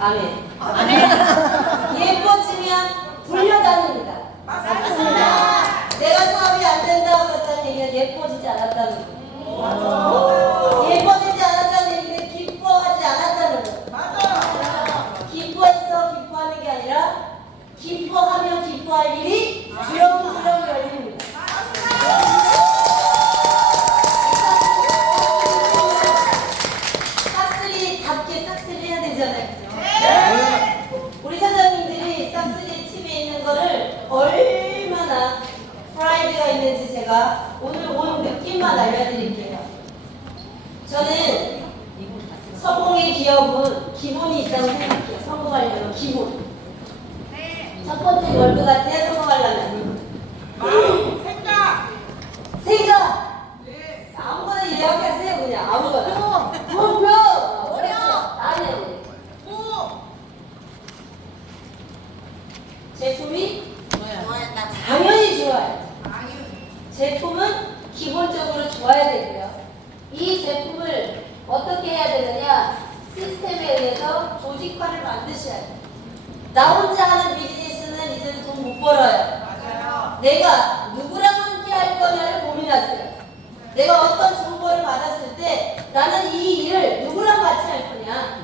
아멘. 예뻐지면 불려다닙니다. 맞습니다. 내가 사업이 안 된다고 그랬다는 얘기는 예뻐지지 않았다는 거. 예뻐지지 않았다는 얘기는 기뻐하지 않았다는 거. 맞아. 기뻐해서 기뻐하는 게 아니라 기뻐하면 기뻐할 일이 주렁주렁 열립니다. 싹쓸이답게 싹쓸이 해야 되잖아요. 그죠? 우리 사장님들이 싹쓸이 팀에 있는 거를 얼마나 프라이드가 있는지 제가 오늘 온 느낌만 알려드릴게요. 저는 성공의 기업은 기본이 있다고 생각해요. 성공하려면 기본. 첫 번째 월드 같아 성공하려면 생각. 생각. 네. 아무거나 예약하세요. 그냥 아무거나. 목표. 아니. 제품이 당연히 좋아요. 제품은 기본적으로 좋아야 되고요. 이 제품을 어떻게 해야 되느냐? 시스템에 의해서 조직화를 만드셔야 돼요. 나 혼자 하는 비즈니스는 이제는 돈 못 벌어요. 맞아요. 내가 누구랑 함께 할 거냐를 고민하세요. 내가 어떤 정보를 받았을 때 나는 이 일을 누구랑 같이 할 거냐.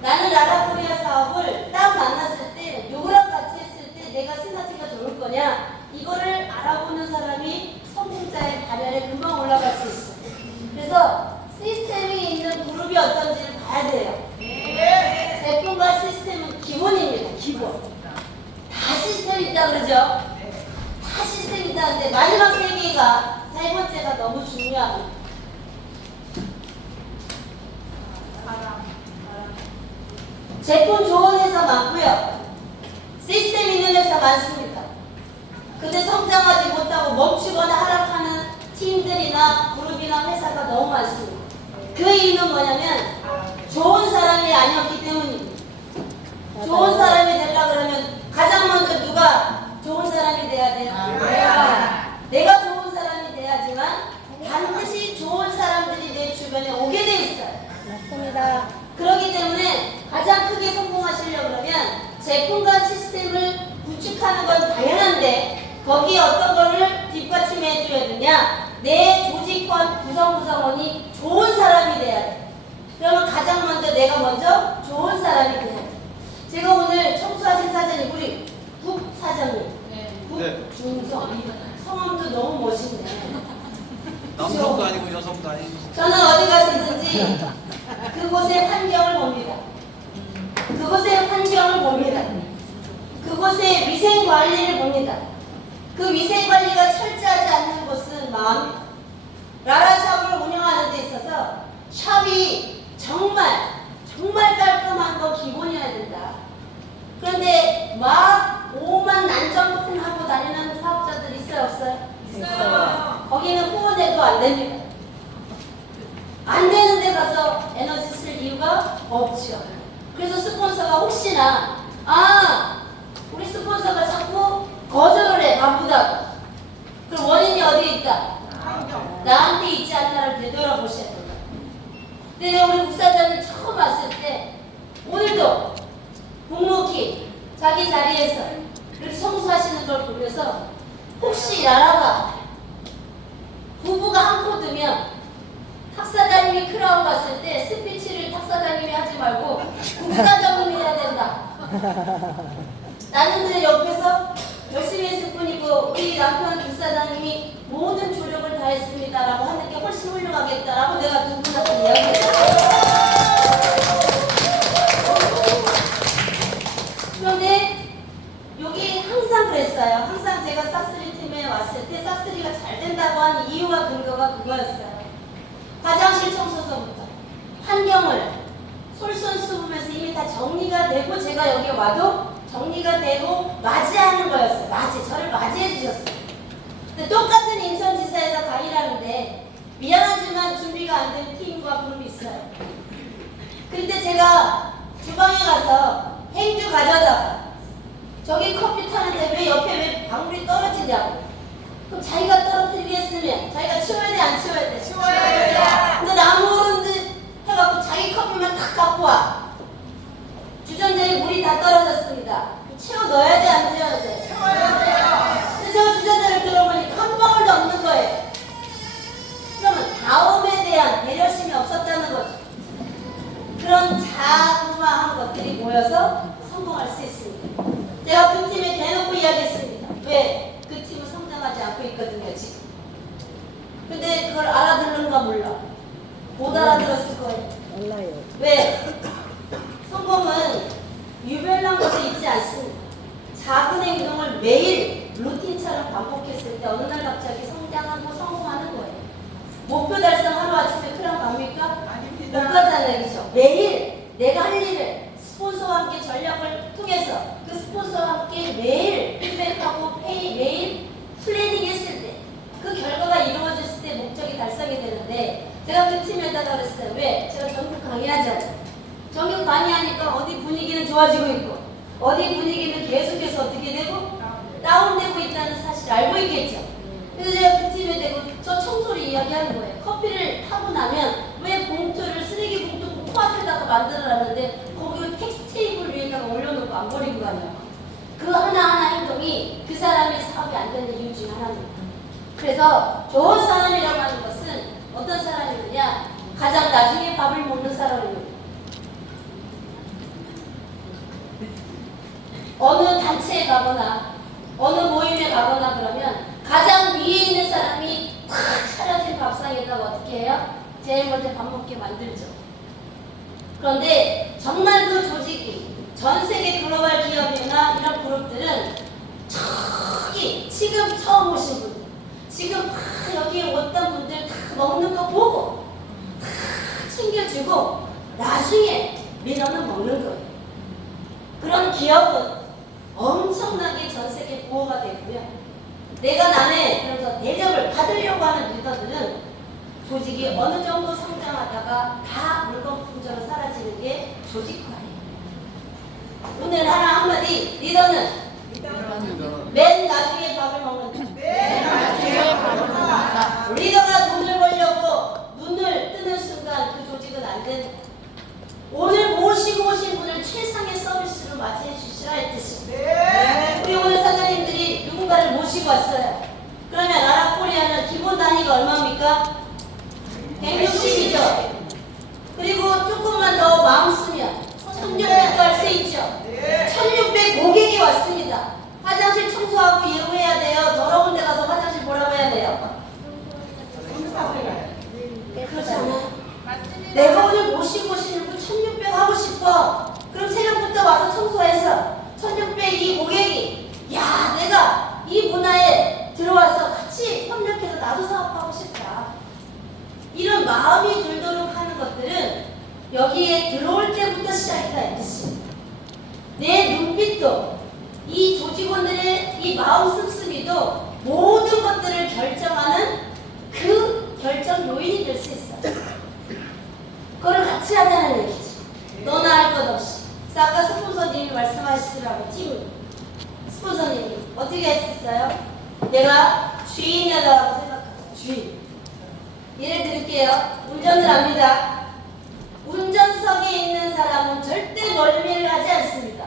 나는 라라코리아 사업을 딱 만났을 때 누구랑 같이 했을 때 내가 시너지가 좋을 거냐. 이거를 알아보는 사람이 성공자의 발열에 금방 올라갈 수 있어. 그래서 시스템이 있는 그룹이 어떤지를 봐야 돼요. 제품과 시스템은 기본입니다. 기본. 다 시스템이다 그러죠? 다 시스템이다. 근데 마지막 세 개가 세 번째가 너무 중요합니다. 제품 좋은 회사 많고요. 시스템 있는 회사 많습니다. 근데 성장하지 못하고 멈추거나 하락하는 팀들이나 그룹이나 회사가 너무 많습니다. 그 이유는 뭐냐면 좋은 사람이 아니었기 때문입니다. 좋은 사람이 되려고 그러면 가장 먼저 누가 좋은 사람이 돼야 돼요? 내가 좋은 사람이 돼야지만 반드시 좋은 사람들이 내 주변에 오게 돼 있어요. 맞습니다. 그렇기 때문에 가장 크게 성공하시려고 그러면 제품과 시스템을 구축하는 건 당연한데 거기에 어떤 거를 뒷받침해 줘야 되냐? 내 조직원 구성원이 좋은 사람이 돼야 돼. 그러면 가장 먼저 내가 먼저 좋은 사람이 돼야 돼. 제가 오늘 청소하신 사장님 우리 국 사장님 국중성 성함도 너무 멋있네. 남성도 아니고 여성도 아니고. 저는 어디 가시든지 그곳의 환경을 봅니다. 그곳의 환경을 봅니다. 그곳의 위생 관리를 봅니다. 그 위생 관리가 철저하지 않는 곳은 마음입니다. 라라샵을 운영하는 데 있어서 샵이 정말 깔끔한 거 기본이어야 된다. 그런데 막 오만 난장품 하고 다니는 사업자들 있어요 없어요? 있어요. 거기는 후원해도 안 됩니다. 안 되는 데 가서 에너지 쓸 이유가 없죠. 그래서 스폰서가 혹시나 우리 스폰서가 자꾸 거절을 해 바쁘다고. 그럼 원인이 어디에 있다? 나한테 있지 않나를 되돌아보셔야 된다. 근데 우리 국사장님 처음 왔을 때 오늘도 묵묵히 자기 자리에서 이렇게 청소하시는 걸 보면서 혹시 라라가 부부가 한 코 드면 탁사장님이 크라운 갔을 때 스피치를 탁사장님이 하지 말고 국사장님이 해야 된다. 나는 그냥 옆에서 열심히 했을 뿐이고 우리 남편 국사장님이 모든 조력을 다했습니다라고 하는 게 훨씬 훌륭하겠다라고 내가 두 분한테 이야기했어요. 그런데 여기 항상 그랬어요. 항상 제가 싹쓸이 팀에 왔을 때 싹쓸이가 잘 된다고 하는 이유와 근거가 그거였어요. 화장실 청소서부터 환경을 솔선수범해서 이미 다 정리가 되고 제가 여기 와도 정리가 되고 맞이하는 거였어요. 저를 맞이해 주셨어요. 근데 똑같은 인천지사에서 강의를 하는데 미안하지만 준비가 안 된 팀과 그룹이 있어요. 그때 제가 주방에 가서 행주 가져다가 저기 커피 타는데 왜 옆에 왜 방울이 떨어지냐고. 그럼 자기가 떨어뜨리게 했으면 자기가 치워야 돼 안 치워야 돼? 치워야 돼요. 근데 나 모르는 듯 해갖고 자기 커피만 탁 갖고 와. 주전 주전자에 물이 다 떨어졌습니다. 채워 넣어야 돼, 안 채워야 돼? 채워야 돼요. 근데 저 주전자를 들어보니까 한 방울도 없는 거예요. 그러면 다음에 대한 배려심이 없었다는 거죠. 그런 자그마한 것들이 모여서 성공할 수 있습니다. 제가 그 팀에 대놓고 이야기했습니다. 왜? 그 팀은 성장하지 않고 있거든요, 지금. 근데 그걸 알아듣는가 몰라. 못 알아들었을 거예요. 몰라요. 왜? 성공은 유별난 것에 있지 않습니다. 작은 행동을 매일 루틴처럼 반복했을 때 어느 날 갑자기 성장하고 성공하는 거예요. 목표 달성 하루아침에 그냥 갑니까? 못 아닙니다. 가잖아요, 그죠? 매일 내가 할 일을 스폰서와 함께 전략을 통해서 그 스폰서와 함께 매일 피드백하고 매일 플래닝 했을 때 그 결과가 이루어졌을 때 목적이 달성이 되는데 제가 그 팀에다가 그랬어요. 왜? 제가 전국 강의하잖아요. 전국 강의하니까 어디 분위기는 좋아지고 있고 어디 분위기는 계속해서 어떻게 되고 다운되고 있다는 사실을 알고 있겠죠. 그래서 제가 그 팀에 대고 저 청소를 이야기하는 거예요. 커피를 타고 나면 왜 봉투를 쓰레기 봉투 코앞에다가 만들어놨는데 거기 텍스테이블 위에다가 올려놓고 안 버리고 가냐. 그 하나하나 행동이 그 사람의 사업이 안 되는 이유 중 하나입니다. 그래서 좋은 사람이라고 하는 것은 어떤 사람이냐, 가장 나중에 밥을 먹는 사람입니다. 어느 단체에 가거나 어느 모임에 가거나 그러면 가장 위에 있는 사람이 탁 차려진 밥상에다가 어떻게 해요? 제일 먼저 밥 먹게 만들죠. 그런데 정말 그 조직이 전 세계 글로벌 기업이나 이런 그룹들은 저기 지금 처음 오신 분들, 지금 다 여기에 왔던 분들 다 먹는 거 보고 다 챙겨주고 나중에 민원은 먹는 거예요. 그런 기업은 엄청나게 전 세계 보호가 되고요. 내가 남의 그래서 대접을 받으려고 하는 리더들은 조직이 어느 정도 성장하다가 다 물건 풍조로 사라지는 게 조직화예요. 오늘 하나 한마디, 리더는 맨 나중에 밥을 먹는다. 리더가 돈을 벌려고 눈을 뜨는 순간 그 조직은 안 된다. 오늘 모시고 오신 분을 최상의 서비스로 맞이해 주시라 했듯이 우리 오늘 사장님들이 누군가를 모시고 왔어요. 그러면 아랍코리아는 기본 단위가 얼마입니까? 160이죠. 그리고 조금만 더 마음 쓰면 1600도 할 수 있죠. 1600 고객이 왔습니다. 화장실 청소하고 예우해야 돼요. 더러운 데 가서 화장실 뭐라고 해야 돼요? 그러지 않아요? 내가 오늘 모시고 오시는 분 1600 하고 싶어. 그럼 새벽부터 와서 청소해서 1600 이 고객이 야 내가 이 문화에 들어와서 같이 협력해서 나도 사업하고 싶다. 이런 마음이 들도록 하는 것들은 여기에 들어올 때부터 시작이다 했듯이 내 눈빛도 이 조직원들의 이 마음 씀씀이도 모든 것들을 결정하는 그 결정 요인이 될 수 있어요. 그걸 같이 하자는 얘기지. 너나 할 것 없이. 그래서 아까 스폰서님이 말씀하시더라고. 팀 스폰서님이 어떻게 했었어요? 내가 주인이라고 생각하고 주인. 예를 들게요. 운전을 합니다. 운전석에 있는 사람은 절대 멀미를 하지 않습니다.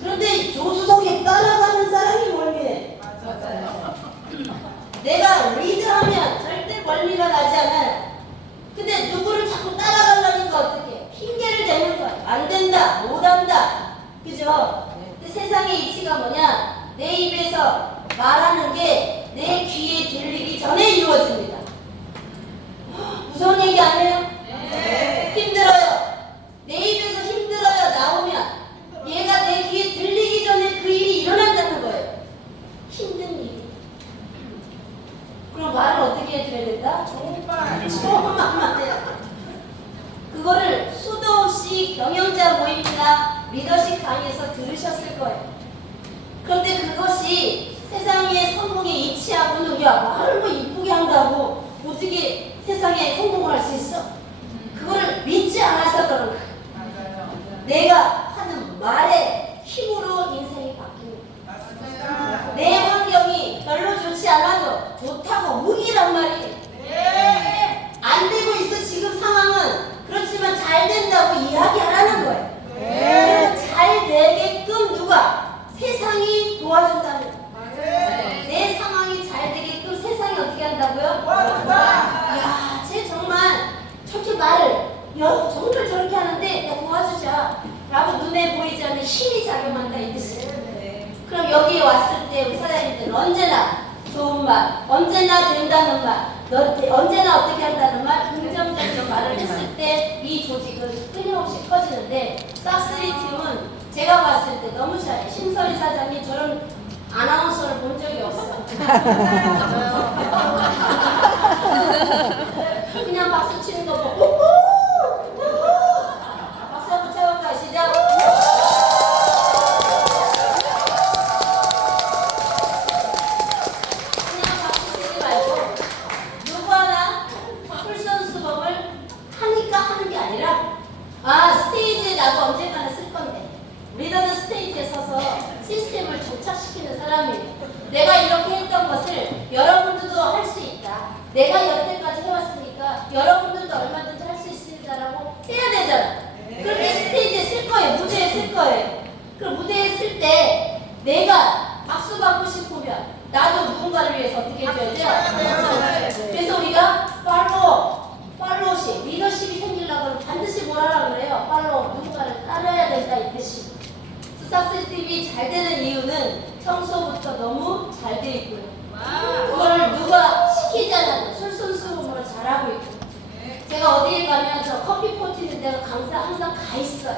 그런데 조수석에 따라가는 사람이 멀미해. 내가 리드하면 절대 멀미가 나지 않아요. 근데 누구를 자꾸 따라가려니까 어떻게 핑계를 대는 거야. 안 된다, 못 한다. 그죠? 근데 세상의 이치가 뭐냐? 내 입에서 말하는 게 내 귀에 들리기 전에 이루어집니다. 무서운 얘기 아니에요? 네. 힘들어요. 내 입에서 힘들어요 나오면 얘가 내 귀에 들리기 전에 그 일이 일어난다는 거예요. 힘든 일이. 그럼 말을 어떻게 해줘야 된다? 좋은 말. 좋은 말만 해요. 그거를 수도 없이 경영자 모임이나 리더십 강의에서 들으셨을 거예요. 그런데 그것이 세상의 성공에 이치하고는 야 말을 뭐 이쁘게 한다고 어떻게 세상에 성공을 할 수 있어? 그거를 믿지 않아서 그런 거야. 맞아요. 내가 하는 말의 힘으로 인생이 바뀝니다. 맞습니다. 내 환경이 별로 좋지 않아도 좋다고 우기란 말이에요. 네. 안 되고 있어 지금 상황은. 그렇지만 잘 된다고 이야기하라는 거예요. 눈에 보이지 않는 힘이 작용한다 이 뜻이에요. 네. 그럼 여기에 왔을 때 우리 사장님들은 언제나 좋은 말, 언제나 된다는 말, 언제나 어떻게 한다는 말, 긍정적인 말을 했을 때 이 조직은 끊임없이 커지는데 싹쓰리 팀은 제가 봤을 때 너무 잘해. 신설이 사장님 저런 아나운서를 본 적이 없어요. 그냥 박수 치는 거 보고 우후! 박수 한번 쳐볼까요? 시작! 그냥 박수 치지 말고 누구 하나 솔선수범을 하니까 하는 게 아니라 스테이지에 나도 언젠가는 쓸 건데 리더는 스테이지에 서서 시스템을 정착시키는 사람이에요. 내가 이렇게 했던 것을 여러분들도 할 수 있다. 내가 여태까지 해왔으니까 여러분들도 얼마든지 할 수 있습니다라고 해야 되잖아. 그렇게 스테이지에 쓸 거예요. 무대에 쓸 거예요. 그럼 무대에 쓸 때 내가 박수 받고 싶으면 나도 누군가를 위해서 어떻게 해줘야 돼요? 그래서 우리가 팔로우십, 리더십이 생기려고 하면 반드시 뭘 하라고 그래요? 팔로우, 누군가를 따라야 된다 이 뜻이. 싹쓸이팀이 잘 되는 이유는 청소부터 너무 잘 돼 있고요. 그걸 누가 시키지 않아도 솔선수범으로 잘하고 있고. 제가 어디에 가면 저 커피 포트 있는 데가 항상 가 있어요.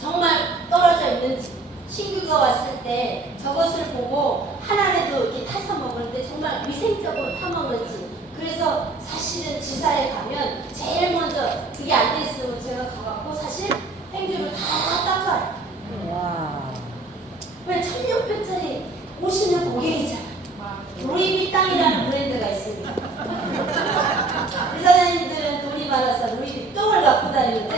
정말 떨어져 있는지. 신규가 왔을 때 저것을 보고 하나라도 이렇게 타서 먹는데 정말 위생적으로 타먹는지. 그래서 사실은 지사에 가면 제일 먼저 그게 안 돼 있으면 제가 가갖고 사실 행주를 다 닦아요. 왜 1,600짜리 오시는 고객이잖아. 루이비땅이라는 브랜드가 있습니다. 우리 사장님들은 돈이 많아서 루이비똥을 갖고 다니는데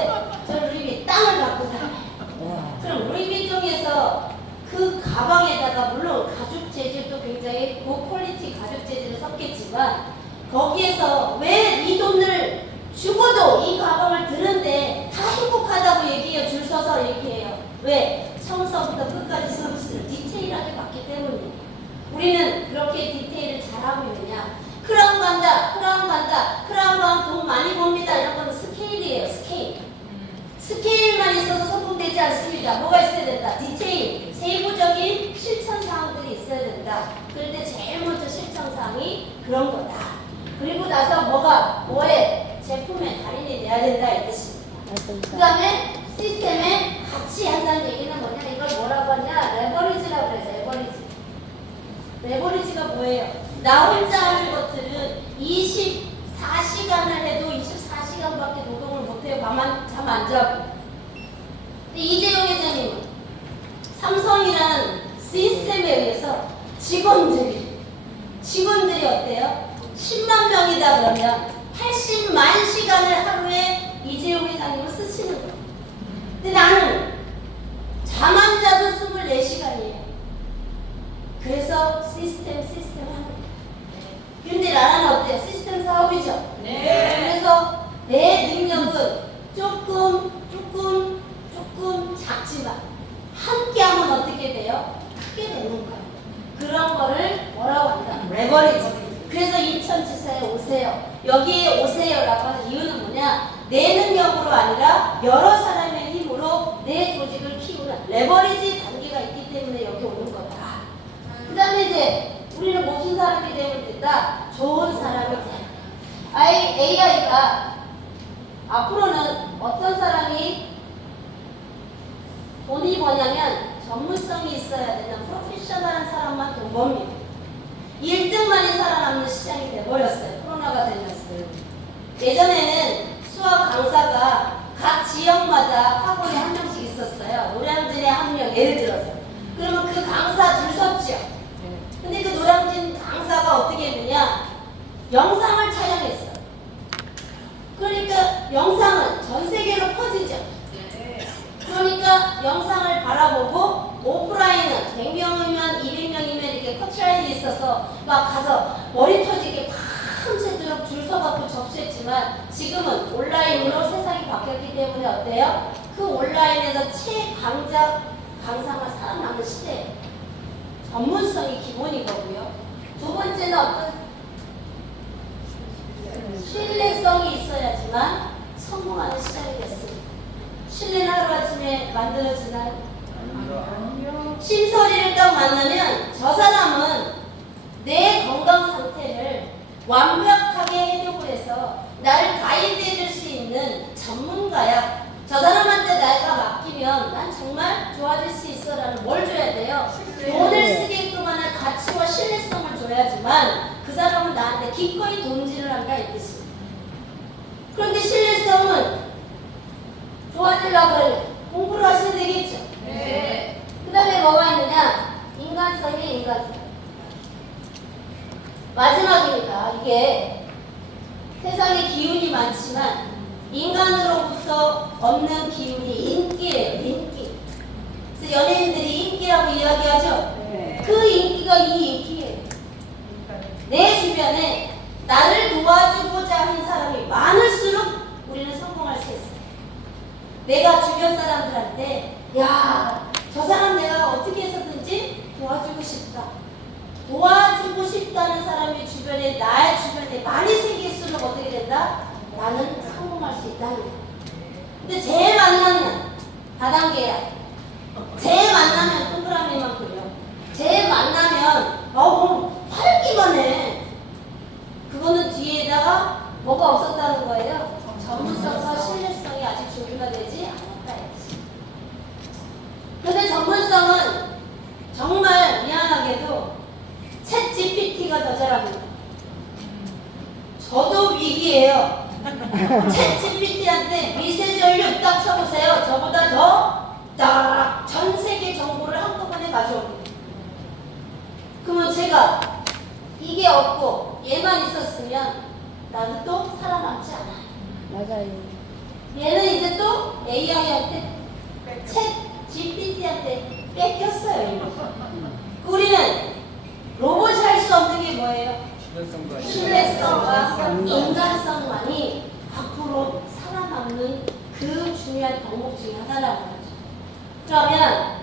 저는 루이비땅을 갖고 다녀요. 그럼 루이비통에서 그 가방에다가 물론 가죽 재질도 굉장히 고퀄리티 가죽 재질을 썼겠지만 거기에서 왜 이 돈을 주고도 이 가방을 드는데 다 행복하다고 얘기해요. 줄 서서 얘기해요. 왜? 처음서부터 끝까지 서비스를 디테일하게 받기 때문이에요. 우리는 그렇게 디테일을 잘하고 있느냐? 크라운 간다, 크라운 가면 돈 많이 법니다. 이런 건 스케일이에요. 스케일만 있어서 성공되지 않습니다. 뭐가 있어야 된다? 디테일, 세부적인 실천 사항들이 있어야 된다. 그럴 때 제일 먼저 실천 사항이 그런 거다. 그리고 나서 뭐에 제품에 할인이 돼야 된다 이 뜻입니다. 그 다음에 시스템에 같이 한다는 얘기는 뭐냐? 이걸 뭐라고 하냐? 레버리지라고 그래요. 레버리지가 뭐예요? 나 혼자 하는 것들은 24시간을 해도 24시간밖에 노동을 못해요. 잠 안 자고. 근데 이재용 회장님은 삼성이라는 시스템에 의해서 직원들이 어때요? 10만 명이다 그러면 80만 시간을 하루에 이재용 회장님은 쓰시는 거예요. 근데 나는 잠 안 자도 24시간이에요. 그래서 시스템 하는 거예요. 근데 나라는 어때요? 시스템 사업이죠? 네. 그래서 내 능력은 조금 작지만 함께 하면 어떻게 돼요? 크게 되는 거예요. 그런 거를 뭐라고 한다? 레버리지. 그래서 인천지사에 오세요. 여기에 오세요라고 하는 이유는 뭐냐? 내 능력으로 아니라 여러 사람의 힘으로 내 조직을 키우는 레버리지 단계가 있기 때문에 여기 오는 거다. 그 다음에 이제 우리는 무슨 사람이 되면 된다? 좋은 사람이 된다. AI가 앞으로는 어떤 사람이 돈이 버냐면 전문성이 있어야 되는 프로페셔널한 사람만 돈 법니다. 1등만이 살아남는 시장이 돼버렸어요. 코로나가 되면서. 예전에는 수학 강사가 각 지역마다 학원에 한 명씩 있었어요. 노량진에 한 명, 예를 들어서. 그러면 그 강사 줄 섰죠. 근데 그 노량진 강사가 어떻게 했느냐? 영상을 촬영했어요. 그러니까 영상은 전 세계로 퍼지죠. 그러니까 영상을 바라보고 오프라인은 100명이면 200명이면 이렇게 커트라인이 있어서 막 가서 머리 터지게 밤새도록 줄 서갖고 접수했지만 지금은 온라인으로 세상이 바뀌었기 때문에 어때요? 그 온라인에서 강사가 살아남는 시대예요. 전문성이 기본이거고요. 두 번째는 어떤 신뢰성이 있어야지만 성공하는 시장이 됐습니다. 실내는 하루아침에 만들어지나요? 아니요. 심서리를 딱 만나면 저 사람은 내 건강 상태를 완벽하게 해독을 해서 나를 가이드해 줄 수 있는 전문가야. 저 사람한테 내가 맡기면 난 정말 좋아질 수 있어 라는 뭘 줘야 돼요? 돈을 쓰게끔 하는 가치와 신뢰성을 줘야지만 그 사람은 나한테 기꺼이 돈질을 한다 이 뜻입니다. 그런데 신뢰성은 좋아지려고 공부를 하셔야 되겠죠? 네. 그 다음에 뭐가 있느냐? 인간성이 인간성. 마지막입니다. 이게 세상에 기운이 많지만 인간으로부터 없는 기운이 인기예요. 인기. 그래서 연예인들이 인기라고 이야기하죠. 네. 그 인기가 이 인기예요. 내 주변에 나를 도와주고자 하는 사람이 많을수록 우리는 성공할 수 있어요. 내가 주변 사람들한테 야, 저 사람 내가 어떻게 해서든지 도와주고 싶다. 도와주고 싶다는 사람이 주변에 나의 주변에 많이 생길수록 어떻게 된다? 나는 성공할 수 있다는 거야. 근데 제 만나면 다단계야. 제 만나면 동그라미만 그려. 제 만나면 팔기만 해. 그거는 뒤에다가 뭐가 없었다는 거예요? 전문성과 신뢰성이 아직 준비가 되지 않았다. 근데 전문성은 정말 미안하게도 챗 GPT가 더 잘합니다. 저도 위기예요. 챗 GPT한테 미세 전류 딱 쳐보세요. 저보다 더 딱 전 세계 정보를 한꺼번에 가져옵니다. 그러면 제가 이게 없고 얘만 있었으면 나는 또 살아남지 않아요. 맞아요. 얘는 이제 또 AI한테 챗 GPT한테 뺏겼어요. 이거. 우리는 로봇이 할 수 없는 게 뭐예요? 신뢰성과 신뢰성과 인간성만이 앞으로 살아남는 그 중요한 덕목 중에 하나라고 하죠. 그러면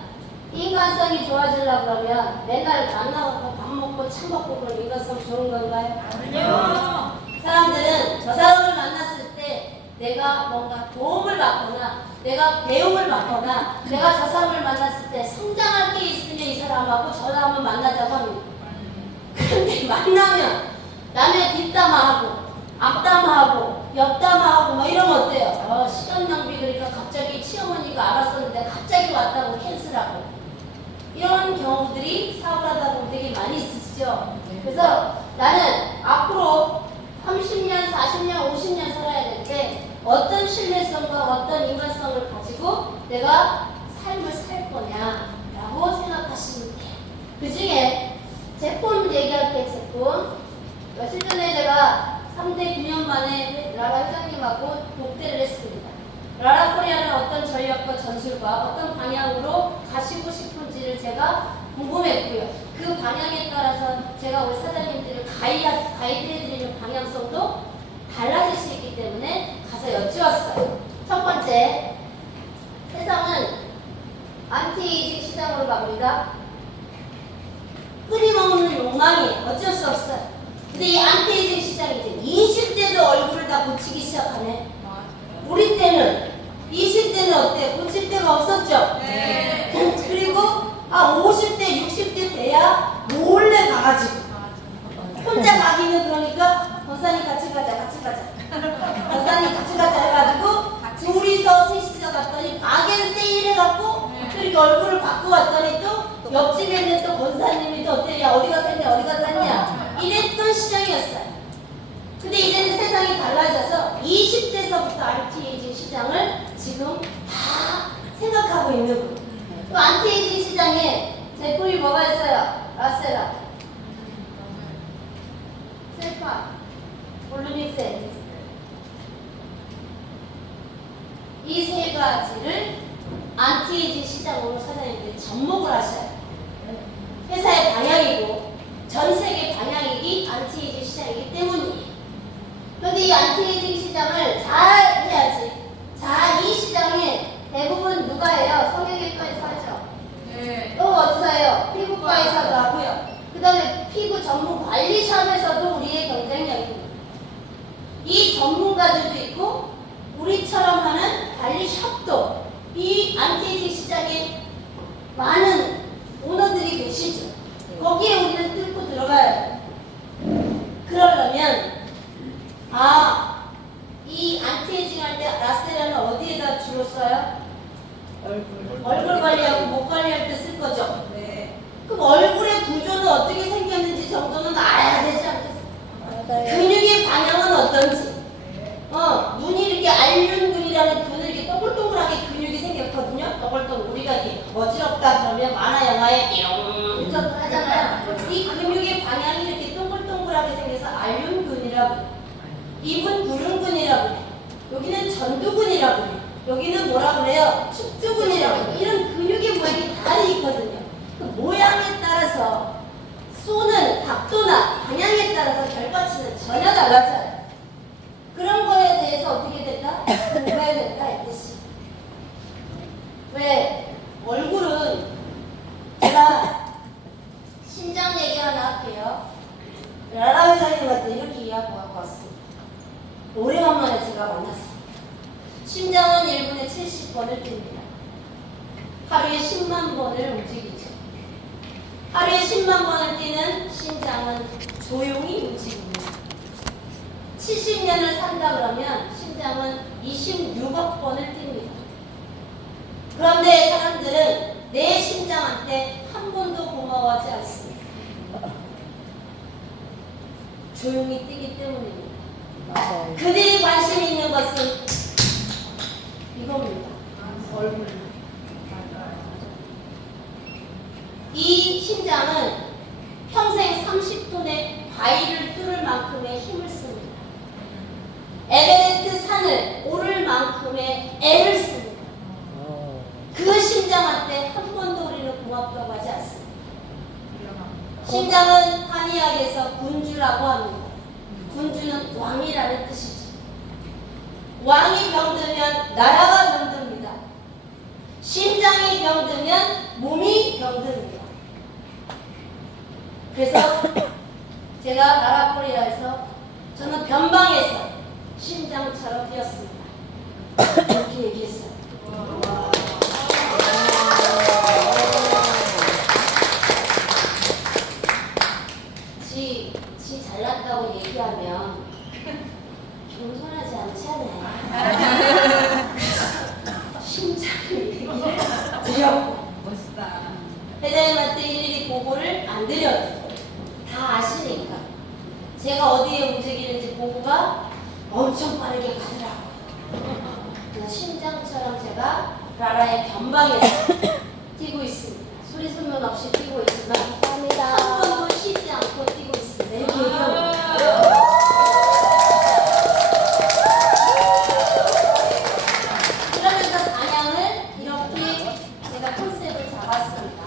인간성이 좋아지려고 그러면 맨날 만나고 밥 먹고 차 먹고 그럼 인간성 좋은 건가요? 아니요. 사람들은 저 사람을 만났을 때 내가 뭔가 도움을 받거나 내가 배움을 받거나 내가 저 사람을 만났을 때 성장할 게 있으면 이 사람하고 저 사람을 만나자고 합니다. 그런데 만나면 남의 뒷담화하고 앞담화하고 옆담화하고 뭐 이러면 어때요? 시간 낭비. 그러니까 갑자기 시어머니가 알았었는데 갑자기 왔다고 캔슬하고 이런 경우들이 사업을 하다 보면 되게 많이 있으시죠. 그래서 나는 앞으로 30년, 40년, 50년 살아야 될 때 어떤 신뢰성과 어떤 인간성을 가지고 내가 삶을 살 거냐라고 생각하시면 돼요. 그 중에 제품 얘기할 때 제품 며칠 전에 제가 3대 9년 만에 라라 회장님하고 독대를 했습니다. 라라 코리아는 어떤 전략과 전술과 어떤 방향으로 가시고 싶은지를 제가 궁금했고요. 그 방향에 따라서 제가 우리 사장님들을 가이드해드리는 방향성도 달라질 수 있기 때문에 가서 여쭈었어요. 첫 번째, 세상은 안티에이징 시장으로 갑니다. 끊임없는 욕망이 어쩔 수 없어요. 근데 이 안티에이징 시장이 이제 20대도 얼굴을 다 고치기 시작하네. 우리 때는 20대는 어때? 고칠 데가 없었죠? 네. 그리고 50대, 60대 돼야 몰래 가가지고 혼자 가기는 그러니까 권사님 같이 가자. 권사님 같이 가자 해가지고 둘이서 셋이서 갔더니 가게를 세일해갖고 그리고 얼굴을 바꾸고 왔더니 또 옆집에 있는 또 권사님이 또 어때? 야 어디가 샀냐 이랬던 시장이었어요. 근데 이제는 세상이 달라져서 20대서부터 안티에이징 시장을 지금 다 생각하고 있는 거예요. 그 안티에이징 시장에 제품이 뭐가 있어요? 라셀라, 셀파, 볼루닉셀. 이 세 가지를 안티에이징 시장으로 사장님들이 접목을 하셔야 돼요. 회사의 방향이고 전 세계 방향이기 안티에이징 시장이기 때문이에요. 그런데 이 안티에이징 시장을 잘 해야지. 자, 이 시장에 대부분 누가 해요? 성형외과에서 하죠. 네. 또 어디서 해요? 피부과에서도 하고요. 그 다음에 피부 전문 관리샵에서도 우리의 경쟁력입니다. 이 전문가들도 있고 우리처럼 하는 관리샵도 여기 많은 오너들이 계시죠. 거기에 우리는 뚫고 들어가야 돼요. 그러려면 이 안티에이징 할 때 라셀라는 어디에다 주로 써요? 얼굴 관리하고 목 관리할 때 쓸 거죠. 네. 그럼 얼굴의 구조는 어떻게 생겼는지 정도는 알아야 되지 않겠어요? 근육의 방향은 어떤지. 눈이 이렇게 알륜근이라는 근을 이렇게 동글동글하게 근육이 생겼거든요. 동글동글 우리가 이렇게 어지럽다 그러면 만화 영화에 뿅 이렇게 하잖아요. 이 근육의 방향이 이렇게 동글동글하게 생겨서 알륜근이라고 해요. 입은 부릉근이라고 해요. 여기는 전두근이라고 해요. 여기는 뭐라고 그래요? 축두근이라고 해요. 이런 근육의 모양이 다 있거든요. 그 모양에 따라서 쏘는 각도나 방향에 따라서 결과치는 전혀 달라져요. 그런 거에 대해서 어떻게 된다? 공부해야 된다 이 뜻이. 왜? 얼굴은 제가 심장 얘기 하나 할게요. 라라 회장님한테 이렇게 이야기하고 왔습니다. 오래간만에 제가 만났어요. 심장은 1분에 70번을 뜁니다. 하루에 10만 번을 움직이죠. 하루에 10만 번을 뛰는 심장은 조용히 움직입니다. 70년을 산다 그러면 심장은 26억 번을 뜁니다. 그런데 사람들은 내 심장한테 한 번도 고마워하지 않습니다. 조용히 뛰기 때문입니다. 그들이 관심 있는 것은 이겁니다. 얼굴. 이 심장은 평생 30톤의 바위를 뚫을 만큼의 힘을 씁니다. 에베레스트 산을 오를 만큼의 애를 씁니다. 그 심장한테 한 번도 우리는 고맙다고 하지 않습니다. 심장은 한의학에서 군주라고 합니다. 군주는 왕이라는 뜻이죠. 왕이 병들면 나라가 병듭니다. 심장이 병들면 몸이 병듭니다. 그래서 제가 나라코리아에서 저는 변방에서 심장처럼 뛰었습니다. 이렇게 얘기했어요. 지 잘났다고 얘기하면 겸손하지 않잖아요. 심장을 얘기를 드렸고 멋있다. 회장님한테 일일이 보고를 안 드려요. 다 아시니까. 제가 어디에 움직이는지 보고가 엄청 빠르게 가더라고요. 심장처럼 제가 라라의 변방에서 뛰고 있습니다. 소리 소문 없이 뛰고 있지만 한 번도 쉬지 않고 뛰고 있습니다. 이렇게 얘기합니다. 그러면서 방향을 이렇게 제가 컨셉을 잡았습니다.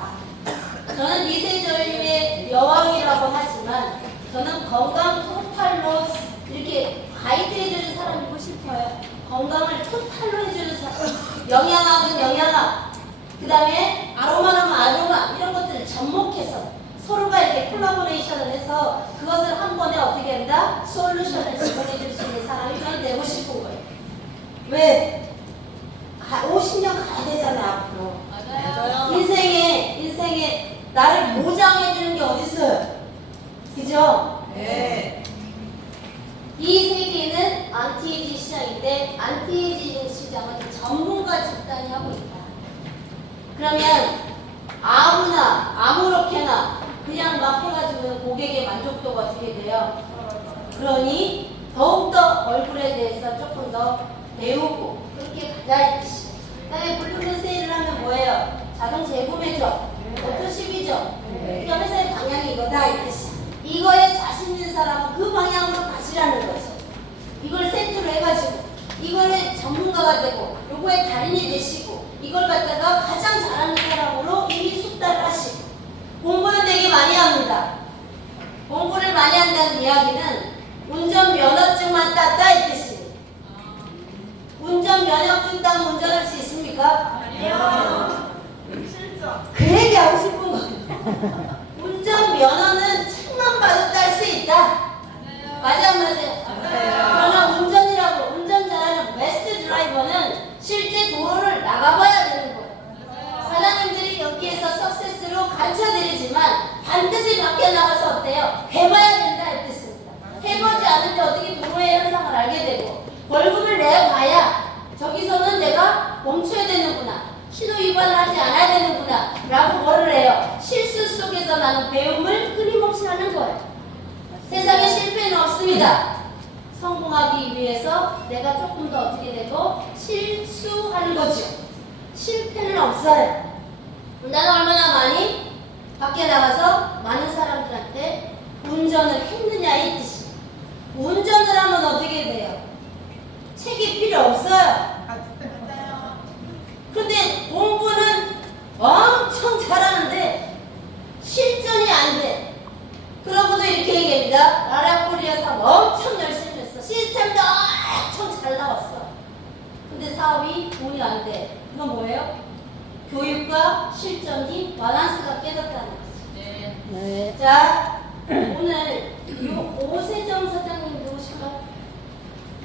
저는 미세전류의 여왕이라고 하지만 저는 건강 토탈로 이렇게 가이드해주는 사람이고 싶어요. 건강을 토탈로 해주는 사람. 영양학은 영양학, 그 다음에 아로마는 아로마, 이런 것들을 접목해서 서로가 이렇게 콜라보레이션을 해서 그것을 한 번에 어떻게 한다? 솔루션을 제공해줄 수 있는 사람이 저는 되고 싶은 거예요. 왜? 50년 가야 되잖아요, 앞으로. 맞아요. 인생에 나를 보장해주는 게 어딨어요? 그죠? 네. 이 세계는 안티에이징 시장인데 안티에이징 시장은 전문가 집단이 하고 있다. 그러면 아무나 아무렇게나 그냥 막 해가지고 고객의 만족도가 어떻게 돼요? 그러니 더욱더 얼굴에 대해서 조금 더 배우고 그렇게 가자 이것이. 그다음에 블루문 세일을 하면 뭐예요? 자동 재구매죠. 오토십이죠. 그러니까 회사의 방향이 이거다 이것이. 이거에 자신 있는 사람은 그 방향으로 가시라는 거죠. 이걸 세트로 해가지고 이거를 전문가가 되고 요거에 달인이 되시고 이걸 갖다가 가장 잘하는 사람으로 이미 숙달을 하시고 공부는 되게 많이 합니다. 공부를 많이 한다는 이야기는 운전면허증만 땄다 이 뜻입니다. 운전면허증 따면 운전할 수 있습니까? 아니요. 실전. 그 얘기하고 싶은 거예요. 운전면허는 책만 봐도 딸 수 있다. 맞아 안 맞아요? 그러나 운전이라고 운전 잘하는 베스트 드라이버는 실제 도로를 나가봐야 되는 거예요. 가르쳐드리지만 반드시 밖에 나가서 어때요? 해봐야 된다 이 뜻입니다. 해보지 않을 때 어떻게 동호회 현상을 알게 되고 월급을 내봐야 저기서는 내가 멈춰야 되는구나. 신호 위반을 하지 않아야 되는구나 라고 뭐를 해요? 실수 속에서 나는 배움을 끊임없이 하는 거예요. 세상에 실패는 없습니다. 성공하기 위해서 내가 조금 더 어떻게 되고 실수하는 거죠. 실패는 없어요. 나는 얼마나 많이 밖에 나가서 많은 사람들한테 운전을 했느냐의 뜻이. 운전을 하면 어떻게 돼요? 책이 필요 없어요. 근데 공부는 엄청 잘하는데 실전이 안 돼. 그러고도 이렇게 얘기합니다. 라라코리아 사업 엄청 열심히 했어. 시스템도 엄청 잘 나왔어. 근데 사업이 돈이 안 돼. 이건 뭐예요? 교육과 실전이 밸런스가 깨졌다는 거지. 네. 자, 오늘 요 오세정 사장님 누구실까요?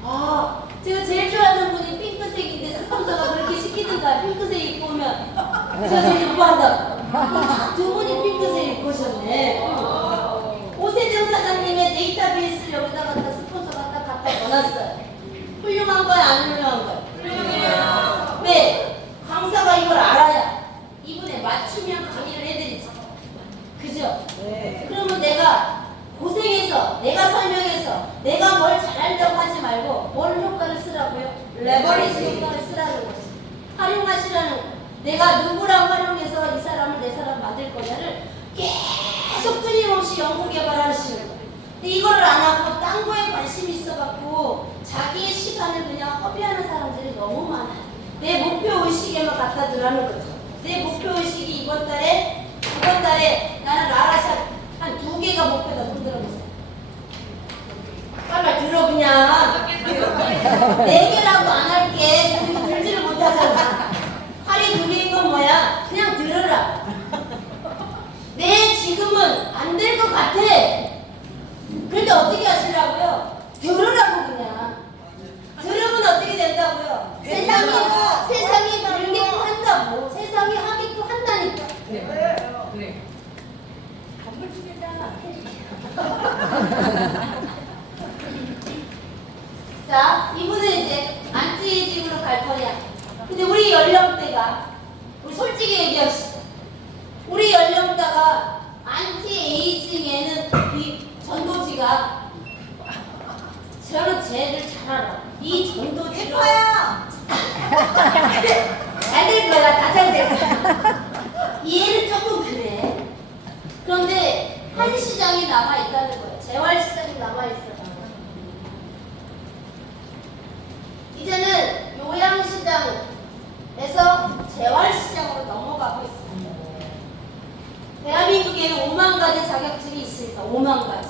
아, 제가 제일 좋아하는 분이 핑크색인데 스폰서가 그렇게 시키던가 핑크색 입고 오면 저 입고 한다. 두 분이 핑크색 입고 오셨네. 오세정 사장님의 데이터베이스를 여기다 갖다 스폰서 갖다 넣어놨어요. 훌륭한 거야, 안 훌륭한 거야? 훌륭해요. 왜? 강사가 이걸 알아야 이분에 맞추면 강의를 해드리지. 그죠? 네. 그러면 내가 고생해서, 내가 설명해서, 내가 뭘 잘하려고 하지 말고, 뭘 효과를 쓰라고요? 레버리지 효과를 쓰라는 거지. 활용하시라는, 내가 누구랑 활용해서 이 사람을 내 사람 만들 거냐를 계속 끊임없이 연구 개발하시는 거예요. 근데 이거를 안 하고 딴 거에 관심이 있어갖고 자기의 시간을 그냥 허비하는 사람들이 너무 많아요. 내 목표 의식에만 갖다 두라는 거죠. 내 목표 의식이 이번 달에 나는 라라샷 한 2개가 목표다. 손 들어보세요. 빨리 들어 그냥. 4개라고 안 할게. 그리고 들지를 못하잖아. 팔이 2개인 건 뭐야? 그냥 들으라. 내 지금은 안 될 것 같아. 그런데 어떻게 하시려고요? 들으라고 그냥. 들으면 어떻게 된다고요? 세상이 들게끔 한다고. 세상이 하게끔 한다니까. 그래. 건물 주겠다. 자, 이분은 이제 안티에이징으로 갈 거냐. 근데 우리 연령대가, 우리 솔직히 얘기합시다. 우리 연령대가 안티에이징에는 이 전도지가 저는 쟤들 잘 알아. 이 전도지로 잘 될 거야. 다 잘 될 거야. 얘는 조금 그래. 그런데 한 시장이 남아 있다는 거예요. 재활 시장이 남아 있어요. 이제는 요양시장에서 재활시장으로 넘어가고 있습니다. 대한민국에는 5만 가지 자격증이 있으니까 5만 가지.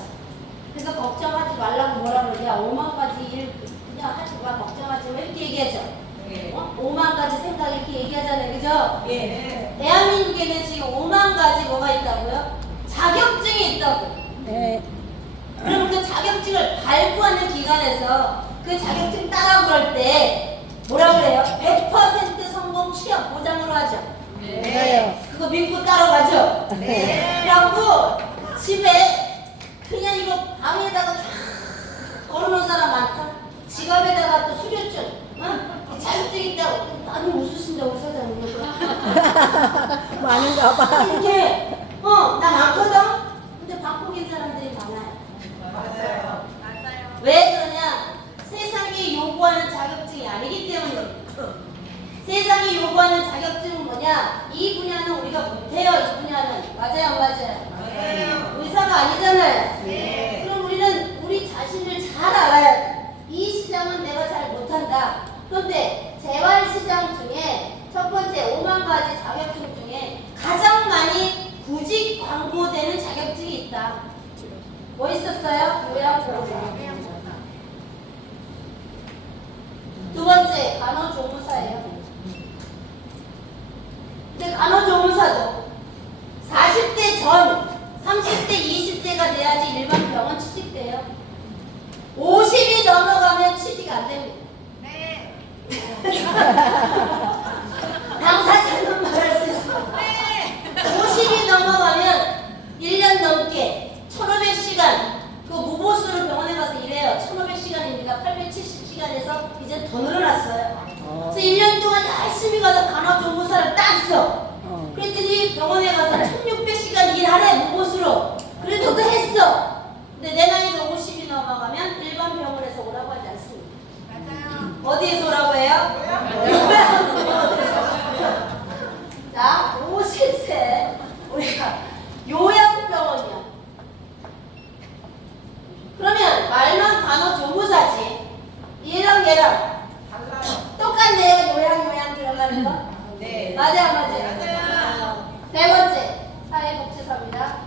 그래서 걱정하지 말라고 뭐라 그러냐. 5만 가지 일 그냥 하지 마. 걱정하지 마. 이렇게 얘기하죠. 네. 5만 가지 생각 이렇게 얘기하잖아요. 그죠? 예. 대한민국에는 지금 5만 가지 뭐가 있다고요? 자격증이 있다고. 네. 그럼 그 자격증을 발부하는 기관에서 그 자격증 따라고 그럴 때 뭐라 그래요? 100% 성공 취업 보장으로 하죠. 네. 그거 믿고 따라가죠. 네. 그래갖고 집에 그냥 이거 방에다가 쫙 걸어놓은 사람 많다. 지갑에다가 또 수료증, 자격증 있다고. 많이 웃으신다 우리 사장님. 많은가 봐. 이렇게 나 많거든. 근데 바꾸긴 사람들이 많아요. 맞아요. 왜 그러냐? 세상이 요구하는 자격증이 아니기 때문에. 세상이 요구하는 자격증은 뭐냐? 이 분야는 우리가 못해요. 이 분야는. 맞아요, 안 맞아요? 맞아요. 의사가 아니잖아요. 네. 그럼 우리는 우리 자신을 잘 알아야 돼. 이 시장은 내가 잘 못한다. 그런데 재활시장 중에 첫 번째 5만 가지 자격증 중에 가장 많이 구직 광고되는 자격증이 있다. 뭐 있었어요? 요양보호사. 두 번째 간호조무사예요. 근데 간호조무사도 40대 전, 30대, 20대가 돼야지 일반 병원 취직돼요. 50이 넘어가면 취직 안 됩니다. 네. 당사자는 말할 수 있어. 50이 넘어가면 열심히 가서 간호조무사를 땄어. 그랬더니 병원에 가서 1600시간 일하래, 무보수로. 그래도 그 했어. 근데 내 나이가 50이 넘어가면 일반 병원에서 오라고 하지 않습니다. 맞아요. 어디에서 오라고 해요? 요양원에서. 자, 50세 우리가 요양병원이야. 그러면 말만 간호조무사지. 얘랑 얘랑 똑같네요. 요양 들어가는 거. 네. 맞아요. 맞아요. 네 번째, 사회복지사입니다.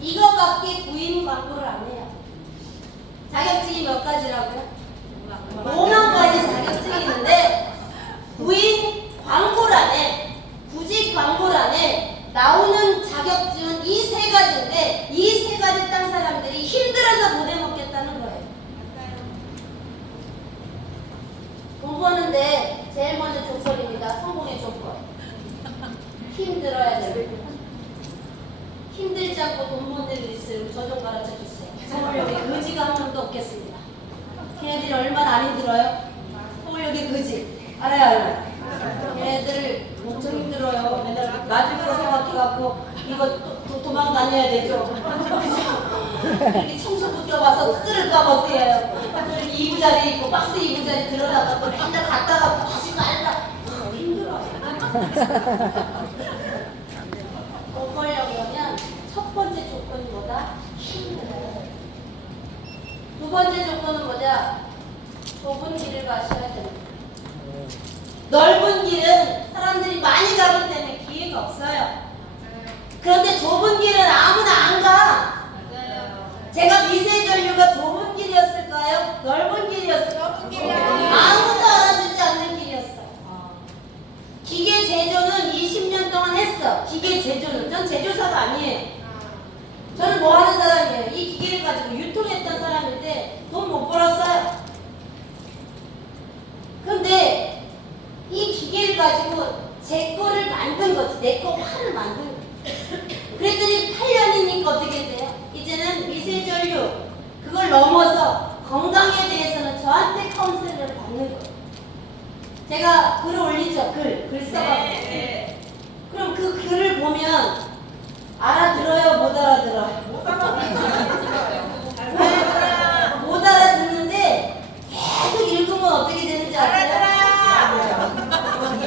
이거밖에 구인 광고를 안 해요. 자격증이 몇 가지라고요? 5만 가지 자격증이 있는데 구인 광고란에, 구직 광고란에 나오는 자격증은 이 세 가지인데 이 세 가지 딴 사람들이 힘들어서 못 해먹겠다는 거예요. 돈 버는데 제일 먼저 조건입니다. 성공의 조건. 힘들어야 돼요. 힘들지 않고 돈 버는 데도 있어요. 저 좀 가르쳐 주세요. 서울역에 의지가 한 명도 없겠습니다. 걔네들이 얼마나 안 힘들어요? 서울역에 의지. 알아요. 걔네들 엄청 힘들어요. 맨날 나중에 생각해갖고 이거 도망다녀야 되죠. 이렇게 청소부터 와서 쓸을까 어때요? 이렇게 이부자리 있고 박스 이부자리 들어다가 또 맨날 갔다가 다시 갈다. 힘들어요. 돈 벌려면 첫 번째 조건이 뭐다? 힘들어요. 두 번째 조건은 뭐냐? 좁은 길을 가셔야 됩니다. 넓은 길은 사람들이 많이 가기 때문에 기회가 없어요. 그런데 좁은 길은 아무나 안 가. 제가 미세전류가 좁은 길이었을까요? 넓은 길이었을까요? 넓은 길이요. 아무도 알아주지 않는 길이었어요. 기계 제조는 20년 동안 했어. 기계 제조는. 전 제조사가 아니에요. 저는 뭐 하는 사람이에요? 이 기계를 가지고 유통했던 사람인데 돈 못 벌었어요. 근데 이 기계를 가지고 제 거를 만든 거지. 내 거 화를 만든 거. 그랬더니 8년이니까 어떻게 돼요? 이제는 미세전류 그걸 넘어서 건강에 대해서는 저한테 카운셀을 받는 거예요. 제가 글을 올리죠. 글 써가지고. 네. 그럼 그 글을 보면 알아들어요? 못 알아들어요? 못 알아듣는데 계속 읽으면 어떻게 되는지 아세요?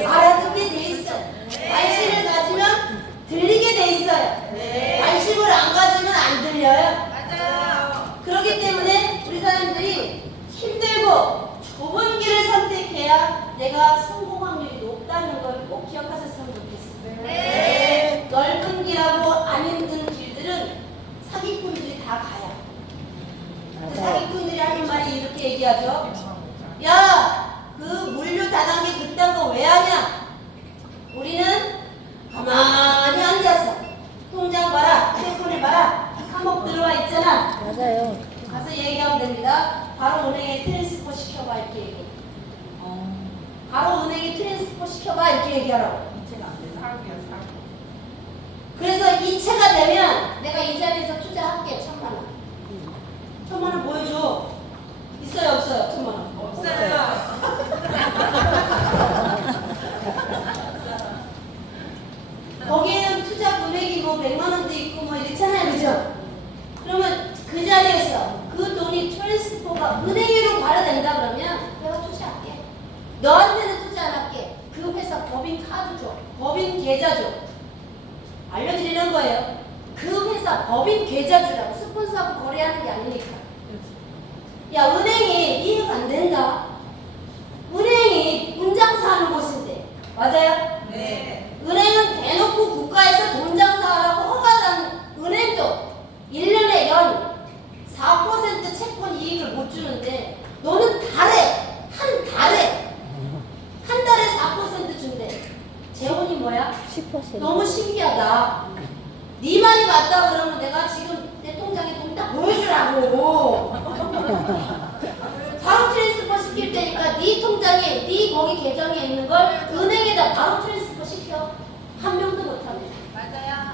알아듣게 돼 있어요. 관심을 가지면 들리게 돼 있어요. 관심을 안 가지면 안 들려요. 맞아요. 그렇기 때문에 우리 사람들이 힘들고 좁은 길을 선택해야 내가 성공 확률이 높다는 걸 꼭 기억하셨으면 좋겠어요. 네. 넓은 길하고 안 힘든 길들은 사기꾼들이 다 가요. 그 사기꾼들이 하는 말이 이렇게 얘기하죠. 야, 그 물류 다단계 그딴 거 왜 하냐? 우리는 가만히 앉아서 통장 봐라, 휴대폰을 봐라, 3억 들어와 있잖아. 맞아요. 가서 얘기하면 됩니다. 바로 은행에 트랜스퍼 시켜봐 이렇게 얘기해. 바로 은행에 트랜스퍼 시켜봐 이렇게 얘기하라고. 그래서 이체가 되면 내가 이 자리에서 투자할게 1,000만 원. 1,000만 원 보여줘. 있어요 없어요? 1,000만 원. 없어요. 거기에는 투자 금액이 뭐 100만 원도 있고 뭐 이렇잖아요, 그죠? 그러면 그 자리에서 그 돈이 트랜스퍼가 은행으로 발효된다 그러면 내가 투자할게. 너한테는 투자 안 할게. 그 회사 법인 카드 줘. 법인 계좌 줘. 알려드리는 거예요. 그 회사 법인 계좌 주라고. 스폰서하고 거래하는 게 아니니까. 야, 은행이 이해가 안 된다. 은행이 문장사 하는 곳인데. 맞아요? 네. 은행은 대놓고 국가에서 돈 장사하라고 허가난 은행도 1년에 연 4% 채권 이익을 못 주는데 너는 달에 한 달에 4% 준대. 재원이 뭐야? 10%. 너무 신기하다. 네 말이 맞다 그러면 내가 지금 내 통장에 돈 딱 보여주라고. 바로 트랜스퍼 시킬 테니까 네 통장에 네 거기 계정에 있는 걸 은행에다 바로 트랜스퍼 시켜. 한 명도 못합니다. 맞아요.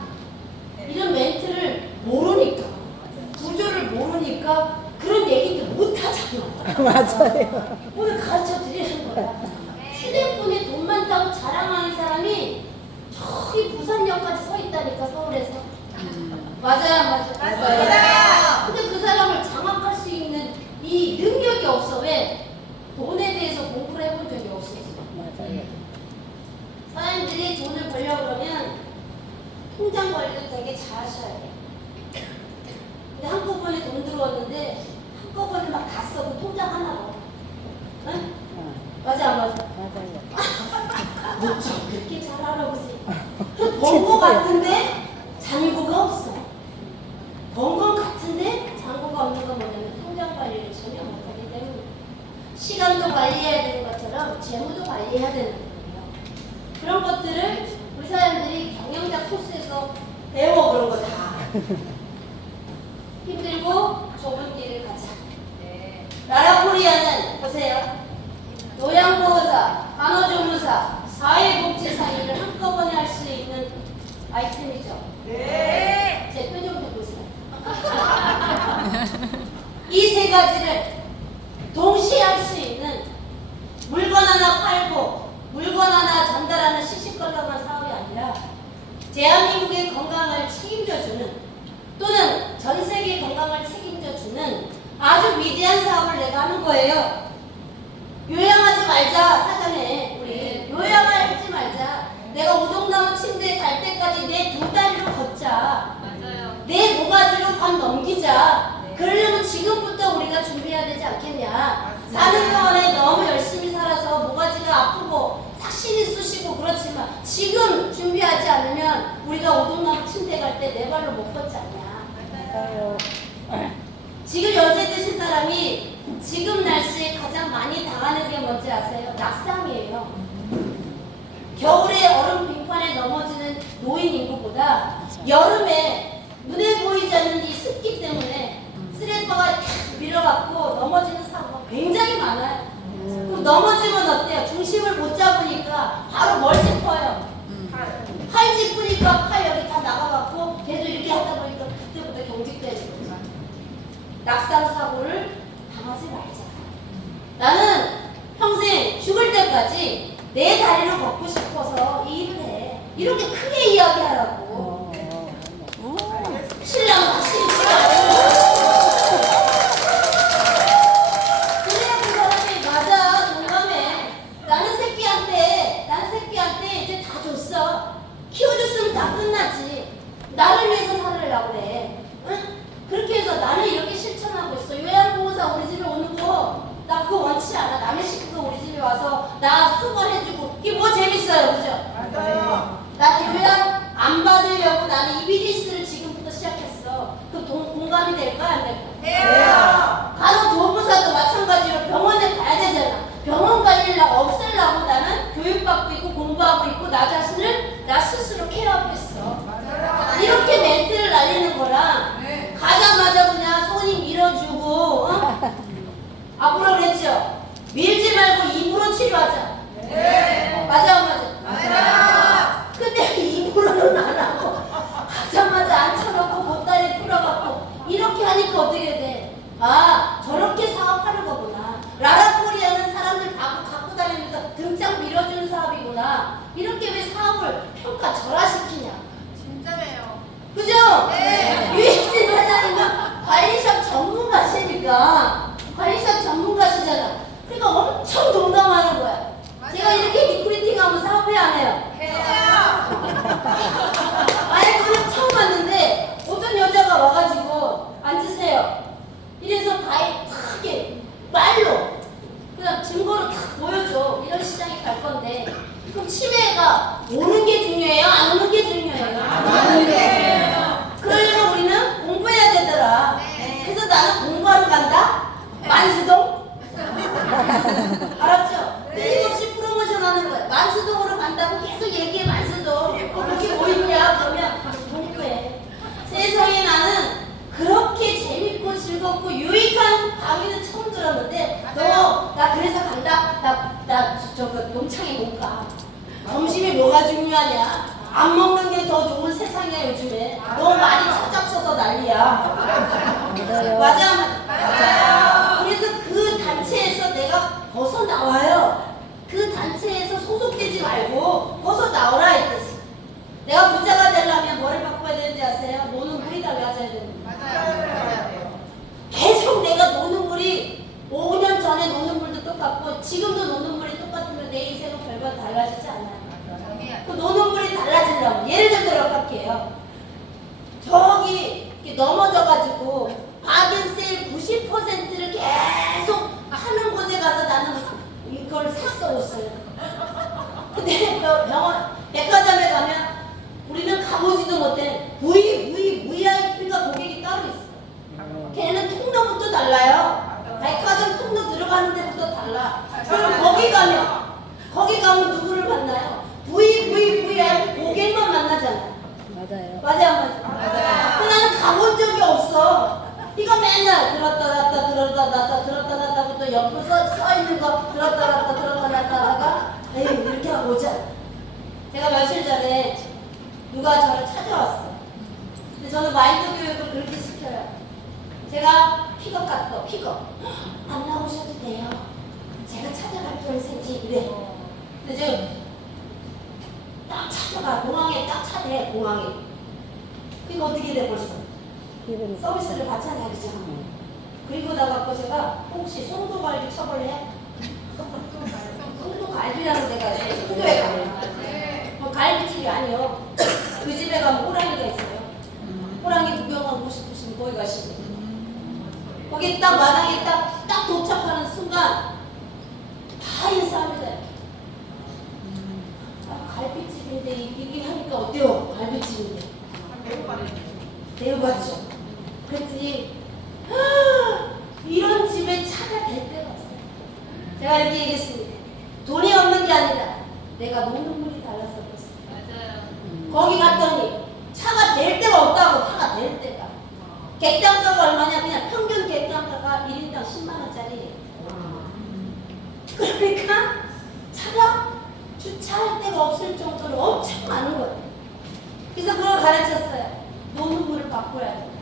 이런 멘트를 모르니까 구조를 모르니까 그런 얘기들 못하잖아. 맞아요. 오늘 가르쳐 사장님들이 돈을 벌려고 그러면 통장 관리를 되게 잘 하셔야 돼요. 근데 한꺼번에 돈 들어왔는데 한꺼번에 막 다 써고 통장 하나로. 응? 맞아 안 맞아? 뭐 그렇게 잘 알아보지. 번거 같은데 잔고가 없어. 번거 같은데 잔고가 없는 건 뭐냐면 통장 관리를 전혀 못하기 때문에 시간도 관리해야 되는 것처럼 재무도 관리해야 되는 거예요. 그런 것들을 우리 사람들이 경영자 코스에서 배워 그런 거 다. 힘들고 좁은 길을 가자. 네. 라라코리아는 보세요. 요양보호사, 간호조무사, 사회복지사 일을 한꺼번에 할 수 있는 아이템이죠. 네. 제 표정 좀 보세요. 이 세 가지를 동시에 할 수 있는 물건 하나 팔고 물건 하나 전달하는 시시껄렁한 사업이 아니라 대한민국의 건강을 책임져주는 또는 전 세계 건강을 책임져주는 아주 위대한 사업을 내가 하는 거예요. 요양하지 말자. 사전에 우리 요양하지 말자. 내가 우동나무 침대에 갈 때까지 내 두 다리로 걷자. 맞아요. 내 모가지로 밥 넘기자. 그러려면 지금부터 우리가 준비해야 되지 않겠냐. 사는 동안에 너무 열심히 살아서 모가지가 아프고 삭신이 쑤시고 그렇지만 지금 준비하지 않으면 우리가 우동나무 침대 갈 때 내 발로 못 걷지 않냐. 지금 연세 드신 사람이 지금 날씨에 가장 많이 당하는 게 뭔지 아세요? 낙상이에요. 겨울에 얼음 빙판에 넘어지는 노인 인구보다 여름에 눈에 보이지 않는 이 습기 때문에 쓰레빠가 밀어갖고 넘어지는 사고가 굉장히 많아요. 그럼 넘어지면 어때요? 중심을 못 잡으니까 바로 뭘 짚어요? 팔 짚으니까 팔 여기 다 나가갖고 계속 이렇게 하다 보니까 그때부터 경직되는 거죠. 낙상 사고를 당하지 말자. 나는 평생 죽을 때까지 내 다리를 걷고 싶어서 이 일을 해. 이렇게 크게 이야기하라고. 신랑 확실히 싫어요. 그래야 그 사람이 맞아. 동감해. 나는 새끼한테 이제 다 줬어. 키워줬으면 다 끝나지. 나를 위해서 살으려고 그래. 응? 그렇게 해서 나는 이렇게 실천하고 있어. 요양보호사 우리 집에 오는 거 나 그거 원치 않아. 남의 식구가 우리 집에 와서 나 수건해주고 이게 뭐 재밌어요, 그죠? 맞아요. 나 요양 안 받으려고 나는 이 비즈니스를 지금부터 시작했어. 그 공감이 될까 안 될까? 해요. 간호조무사도 마찬가지로 병원에 가야 되잖아. 병원 관리를 없애려고 나는 교육받고 있고 공부하고 있고 나 자신을 나 스스로 케어하고 있어. 맞아요. 이렇게 멘트를 날리는 거랑 네. 가자마자 그냥 손이 밀어주고 어? 앞으로 그랬죠? 밀지 말고 입으로 치료하자. 네. 맞아 안 맞아? 맞아요. 근데 입으로는 안 하고 가자마자 앉혀놓고 보따리 풀어갖고 이렇게 하니까 어떻게 돼? 아 저렇게 사업하는 거구나. 라라코리아는 사람들 갖고 다니면서 등짝 밀어주는 사업이구나. 이렇게 왜 사업을 평가 절하시키냐? 진짜네요. 그죠? 네. 유익진 사장님은 관리샵 전문가시니까 관리샵 전문가시잖아. 그러니까 엄청 동감하는 거야. 맞아요. 제가 이렇게 리크루팅하면 사업해 안 해요? 해요. 아니 그냥 처음 왔는데 어떤 여자가 와가지고 앉으세요. 이래서 크게 말로 그냥 증거로 탁 보여줘. 이런 시장에 갈 건데 그럼 치매가 오는 게 중요해요? 안 오는 게 중요해요? 오는 게. 그러려면 우리는 공부해야 되더라. 네. 그래서 나는 공부하러 간다? 만수동? 알았죠? 끊임없이 프로모션 하는 거야. 만수동으로 간다고 계속 얘기해. 만수동 거기 뭐 있냐? 그러면 공부해. 세상에 나는 그렇게 재밌고 즐겁고 유익한 강의는 처음 들었는데 너 나 그래서 간다? 나 저거 농창에 못 가. 점심에 뭐가 중요하냐? 안 먹는 게 더 좋은 세상이야 요즘에. 너 많이 찾잡서서 난리야. 맞아? 맞아요. 그래서 그 단체에서 내가 벗어나와요. 그 단체에서 소속되지 말고 벗어나오라 이 뜻이. 내가 부자가 되려면 뭐를 바꿔야 되는지 아세요? 노는 물이 달라져야 되는 거예요. 맞아요. 계속 내가 노는 물이 5년 전에 노는 물도 똑같고 지금도 노는 물이 똑같으면 내 인생은 별반 달라지지 않아요. 정해야 그 노는 물이 달라지려면 예를 들어 갈게요. 저기 이렇게 넘어져가지고 바겐세일 90%를 계속 하는 곳에 가서 나는 이걸 샀어 옷을. 근데 병원 백화점에 가면 우리는 가보지도 못해 VIP가 고객이 따로 있어. 걔는 통로부터 달라요. 백화점 통로 들어가는 데부터 달라. 그럼 거기 가면 누구를 만나요? VIP 고객만 만나잖아요. 맞아요. 맞아 안 맞아? 맞아요. 근데 나는 가본 적이 없어. 이거 맨날 들었다 놨다 들었다 놨다 들었다 놨다부터 옆으로 써 있는 거 들었다 놨다 들었다 놨다 하다가 에이 이렇게 하고 오자. 제가 며칠 전에 누가 저를 찾아왔어. 근데 저는 마인드 교육을 그렇게 시켜요. 제가 픽업 갔어. 픽업. 안 나오셔도 돼요. 제가 찾아갈게요 선생님. 이래. 근데 지금 딱 찾아가. 공항에 딱 차대. 공항에. 그러니까 어떻게 돼 벌써? 기분 서비스를 받잖아요. 그죠? 그리고 나갖고 제가 혹시 송도갈비 쳐볼래? 송도갈비라는 데가 있어요. 송도에 가면. 네. 뭐 갈비집이 아니요. 그 집에 가면 호랑이가 있어요. 호랑이 구경하고 싶으시면 거기 가시면 돼요. 거기 딱 마당에 딱 도착하는 순간 다 인사합니다. 아, 갈비집인데 이게 하니까 어때요? 갈비집인데. 대우받죠. 그랬더니 이런 집에 차가 될 때가 없어요. 제가 이렇게 얘기했습니다. 돈이 없는 게 아니라 내가 노는 물이 달라서 그렇습니다. 맞아요. 거기 갔더니 차가 될 데가 없다고. 차가 될 데가. 객단가가 얼마냐? 그냥 평균 객단가가 1인당 10만 원짜리. 그러니까 차가 주차할 데가 없을 정도로 엄청 많은 거예요. 그래서 그걸 가르쳤어요. 노는 물을 바꿔야 된다.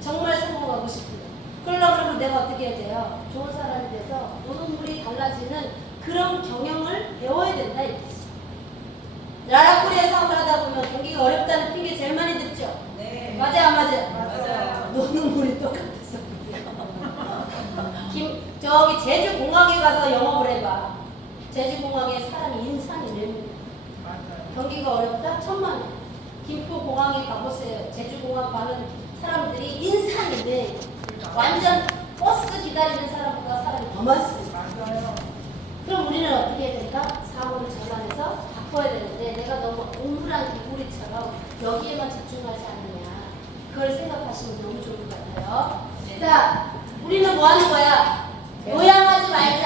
정말 성공하고 싶으면. 그러면 내가 어떻게 해야 돼요? 좋은 사람이 돼서 노는 물이 달라지는 그런 경영을 배워야 된다 이거지. 라라코리아 사업을 하다 보면 경기가 어렵다는 핑계 제일 많이 듣죠? 네. 맞아 안 맞아? 맞아요. 노는 물이 똑같았어. 저기 제주공항에 가서 영업을 해봐. 제주공항에 사람이 인산이 내는 맞아요. 경기가 어렵다? 1,000만 원. 김포공항에 가보세요. 제주공항 가는 사람들이 인산인데 완전 버스 기다리는 사람보다 사람이 더 많습니다. 맞아요. 그럼 우리는 어떻게 해야 될까? 사고를 전환해서 바꿔야 되는데 내가 너무 우물한 개구리처럼 여기에만 집중하지 않느냐. 그걸 생각하시면 너무 좋을 것 같아요. 자, 우리는 뭐 하는 거야? 요양하지 말자.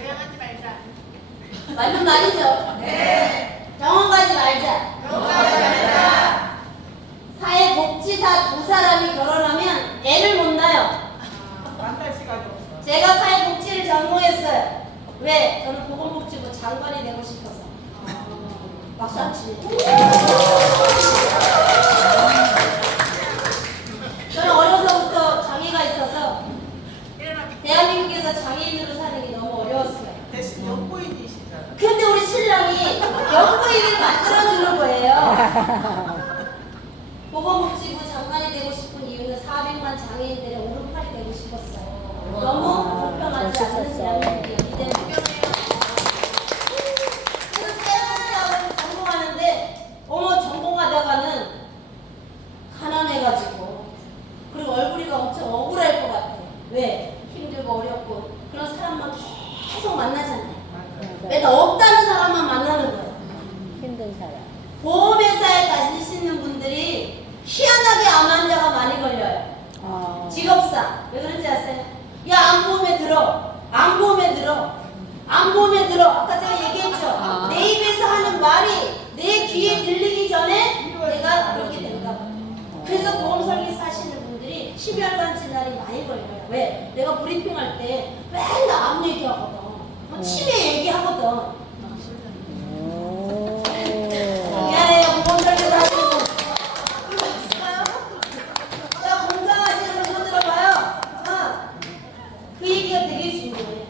요양하지 말자. 맞는 말이죠? 네. 병원 가지 말자. 요양하지 말자. 사회복지사 두 사람이 결혼하면 애를 못 낳아요. 만날 시간이 없어. 제가 사회복지를 전공했어요. 왜? 저는 보건복지부 장관이 되고 싶어서. 박수 안 치네. 저는 어려서부터 장애가 있어서 대한민국에서 장애인으로 사는 게 너무 어려웠어요. 대신 연구인이시잖아. 근데 우리 신랑이 영부인을 만들어주는 거예요. 보건복지부 장관이 되고 싶은 이유는 400만 장애인들의 오른팔이 되고 싶었어요. 너무 불평하지 않는 대한민국이었기 때문에. 그래서 사회복지학을 전공하는데 전공하다가는 가난해가지고 그리고 얼굴이가 엄청 억울할 것 같아요. 왜? 힘들고 어렵고 그런 사람만 계속 만나잖아요. 맨날 없다는 사람만 만나는 거예요. 힘든 사람. 보험회사에 다니시는 분들이 희한하게 암 환자가 많이 걸려요. 직업상. 왜 그런지 아세요? 야, 암보험에 들어. 암보험에 들어. 암보험에 들어. 아까 제가 얘기했죠. 내 입에서 하는 말이 내 귀에 들리기 전에 내가 그렇게 된다고. 그래서 보험 설계사 하시는 분들이 심혈관 질환이 많이 걸려요. 왜? 내가 브리핑할 때 맨날 암 얘기하거든. 치매 얘기하거든. 미안해요. 보험 설계사 하시는 분. 이거 있어요? 자, 건강하시는 분 손 들어봐요. 그 얘기가 되게 중요해.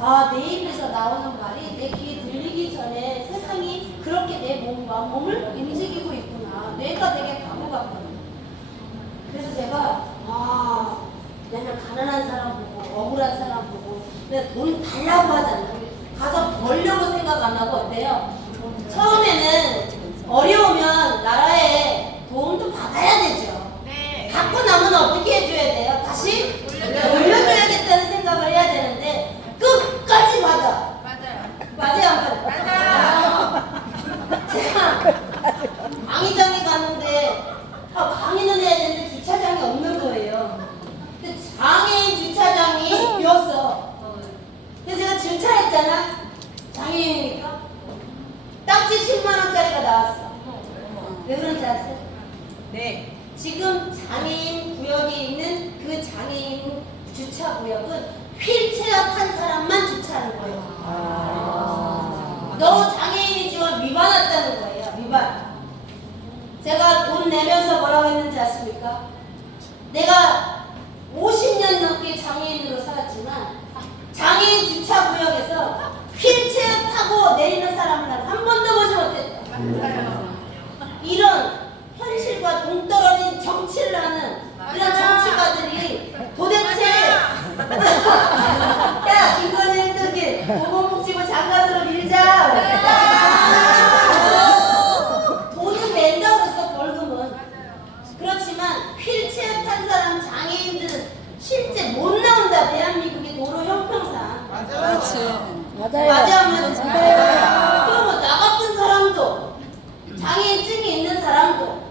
아, 내 입에서 나오는 말이 내 귀에 들리기 전에 세상이 그렇게 내 몸을 움직이고 있구나. 뇌가 되게 바보 같거든. 그래서 제가 맨날 가난한 사람 보고 억울한 사람 보고 내가 돈 달라고 하잖아. 가서 벌려고 생각 안 하고 나고 어때요? 처음에는 어려우면 나라의 도움도 받아야 되죠. 네. 갖고 나면 어떻게 해줘야 돼요? 다시 돌려줘야겠다는 생각을 해야 되는데 끝까지 받아. 맞아요. 맞아요, 안 맞아요? 제가 강의장에 갔는데 강의는 해야 되는데 주차장이 없는 거예요. 근데 장애인 주차장이 비었어. 그래서 제가 주차했잖아. 장애인이니까 딱지 10만 원짜리가 나왔어. 왜 그런지 아세요? 네. 지금 장애인 구역에 있는 그 장애인 주차 구역은 휠체어 탄 사람만 주차하는 거예요. 너 장애인이 지금 위반 왔다는 거예요. 위반. 제가 돈 내면서 뭐라고 했는지 아십니까? 내가 50년 넘게 장애인으로 살았지만 장애인 주차 구역에서 휠체어 타고 내리는 사람을 난 한 번도 보지 못했다. 맞아요. 이런 현실과 동떨어진 정치를 하는 이런 정치가들이 도대체 야 김건희 저기 보건복지부 장관으로 밀자. 돈은 낸다 그랬어 벌금은. 그렇지만 휠체어 탄 사람 장애인들은 실제 못 나온다. 대한민국의 도로 형평상. 맞아요. 맞아요. 맞아요. 그러면 나 같은 사람도 장애인증이 있는 사람도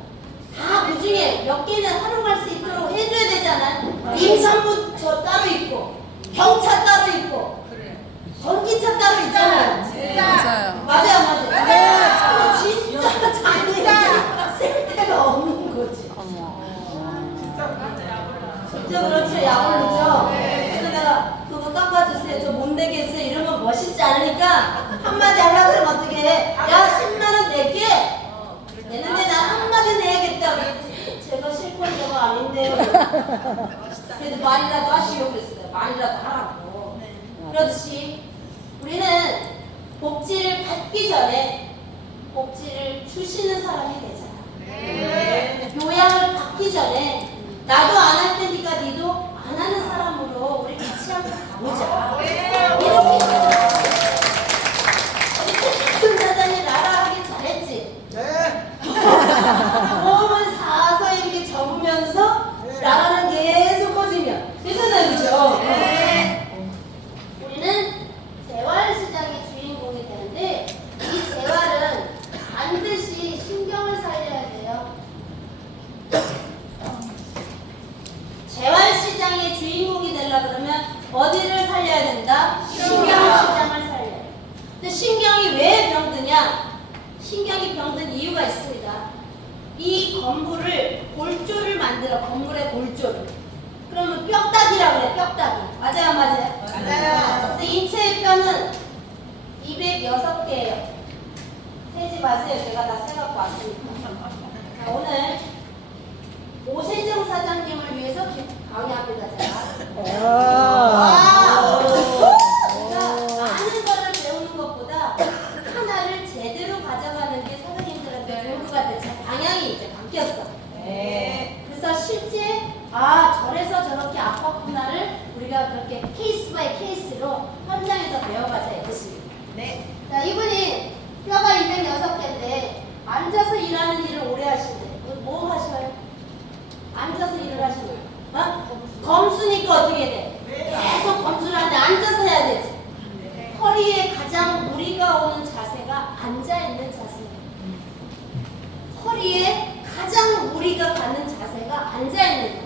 다 그 중에 몇 개는 활용할 수 있도록 해줘야 되잖아요. 임산부 저 따로 있고 경차 따로 있고 그래. 전기차 따로 있잖아요. 맞아요. 맞아요. 근데 진짜 장애인 쓸 데가 없는 거지. 진짜 맞아요. 진짜 그렇죠. 약올르죠. 그래서 내가 그거 깎아주세요. 저 못 내겠어요. 이러면 멋있지 않으니까 한마디 하려고 그러면 어떻게 해? 야 10만 원 낼게. 내는데 난 한마디 내야겠다. 제가 실컷 저거 아닌데요. 그래도 말이라도 하시오 그랬어요. 말이라도 하라고. 그렇듯이 우리는 복지를 받기 전에 복지를 주시는 사람이 되잖아. 네. 요양을 받기 전에 나도 안 할 테니까 니도 안 하는 사람으로 우리 같이 한번 가보자. 이렇게 우리 사장이 나라 하기 잘했지. 몸을 사서 이렇게 접으면서 나라는 계속 커지면 되잖아요, 그죠? 우리는 재활시장의 주인공이 되는데 이 재활은 반드시 신경을 살려야 돼요. 재활시장의 주인공이 되려고 그러면 어디를 살려야 된다? 신경시장을 살려야 돼. 근데 신경이 왜 병드냐? 신경이 병든 이유가 있습니다. 이 건물을 골조를 만들어, 건물의 골조를. 그러면 뼈다귀라고 그래, 뼈다귀. 맞아요, 안 맞아요? 맞아요. 근데 인체의 뼈는 206개예요. 세지 마세요. 제가 다 세갖고 왔으니까. 자, 오늘 오세정 사장님을 위해서 강의합니다, 제가. 많은 거를 배우는 것보다 하나를 제대로 가져가는 게 사장님들한테 좋을 것 같아요. 제 방향이 이제 바뀌었어. 네. 그래서 실제 저래서 저렇게 아팠구나를 우리가 그렇게 케이스 바이 케이스로 현장에서 배워가자 이것입니다. 네. 자, 이분이 뼈가 206개인데 앉아서 일하는 일을 오래 하신대. 뭐 하셔요? 앉아서 일을 하시는 검수니까 어떻게 돼? 계속 검수를 하는데 앉아서 해야 되지. 허리에 가장 무리가 오는 자세가 앉아있는 자세예요. 허리에 가장 무리가 가는 자세가 앉아있는 거예요.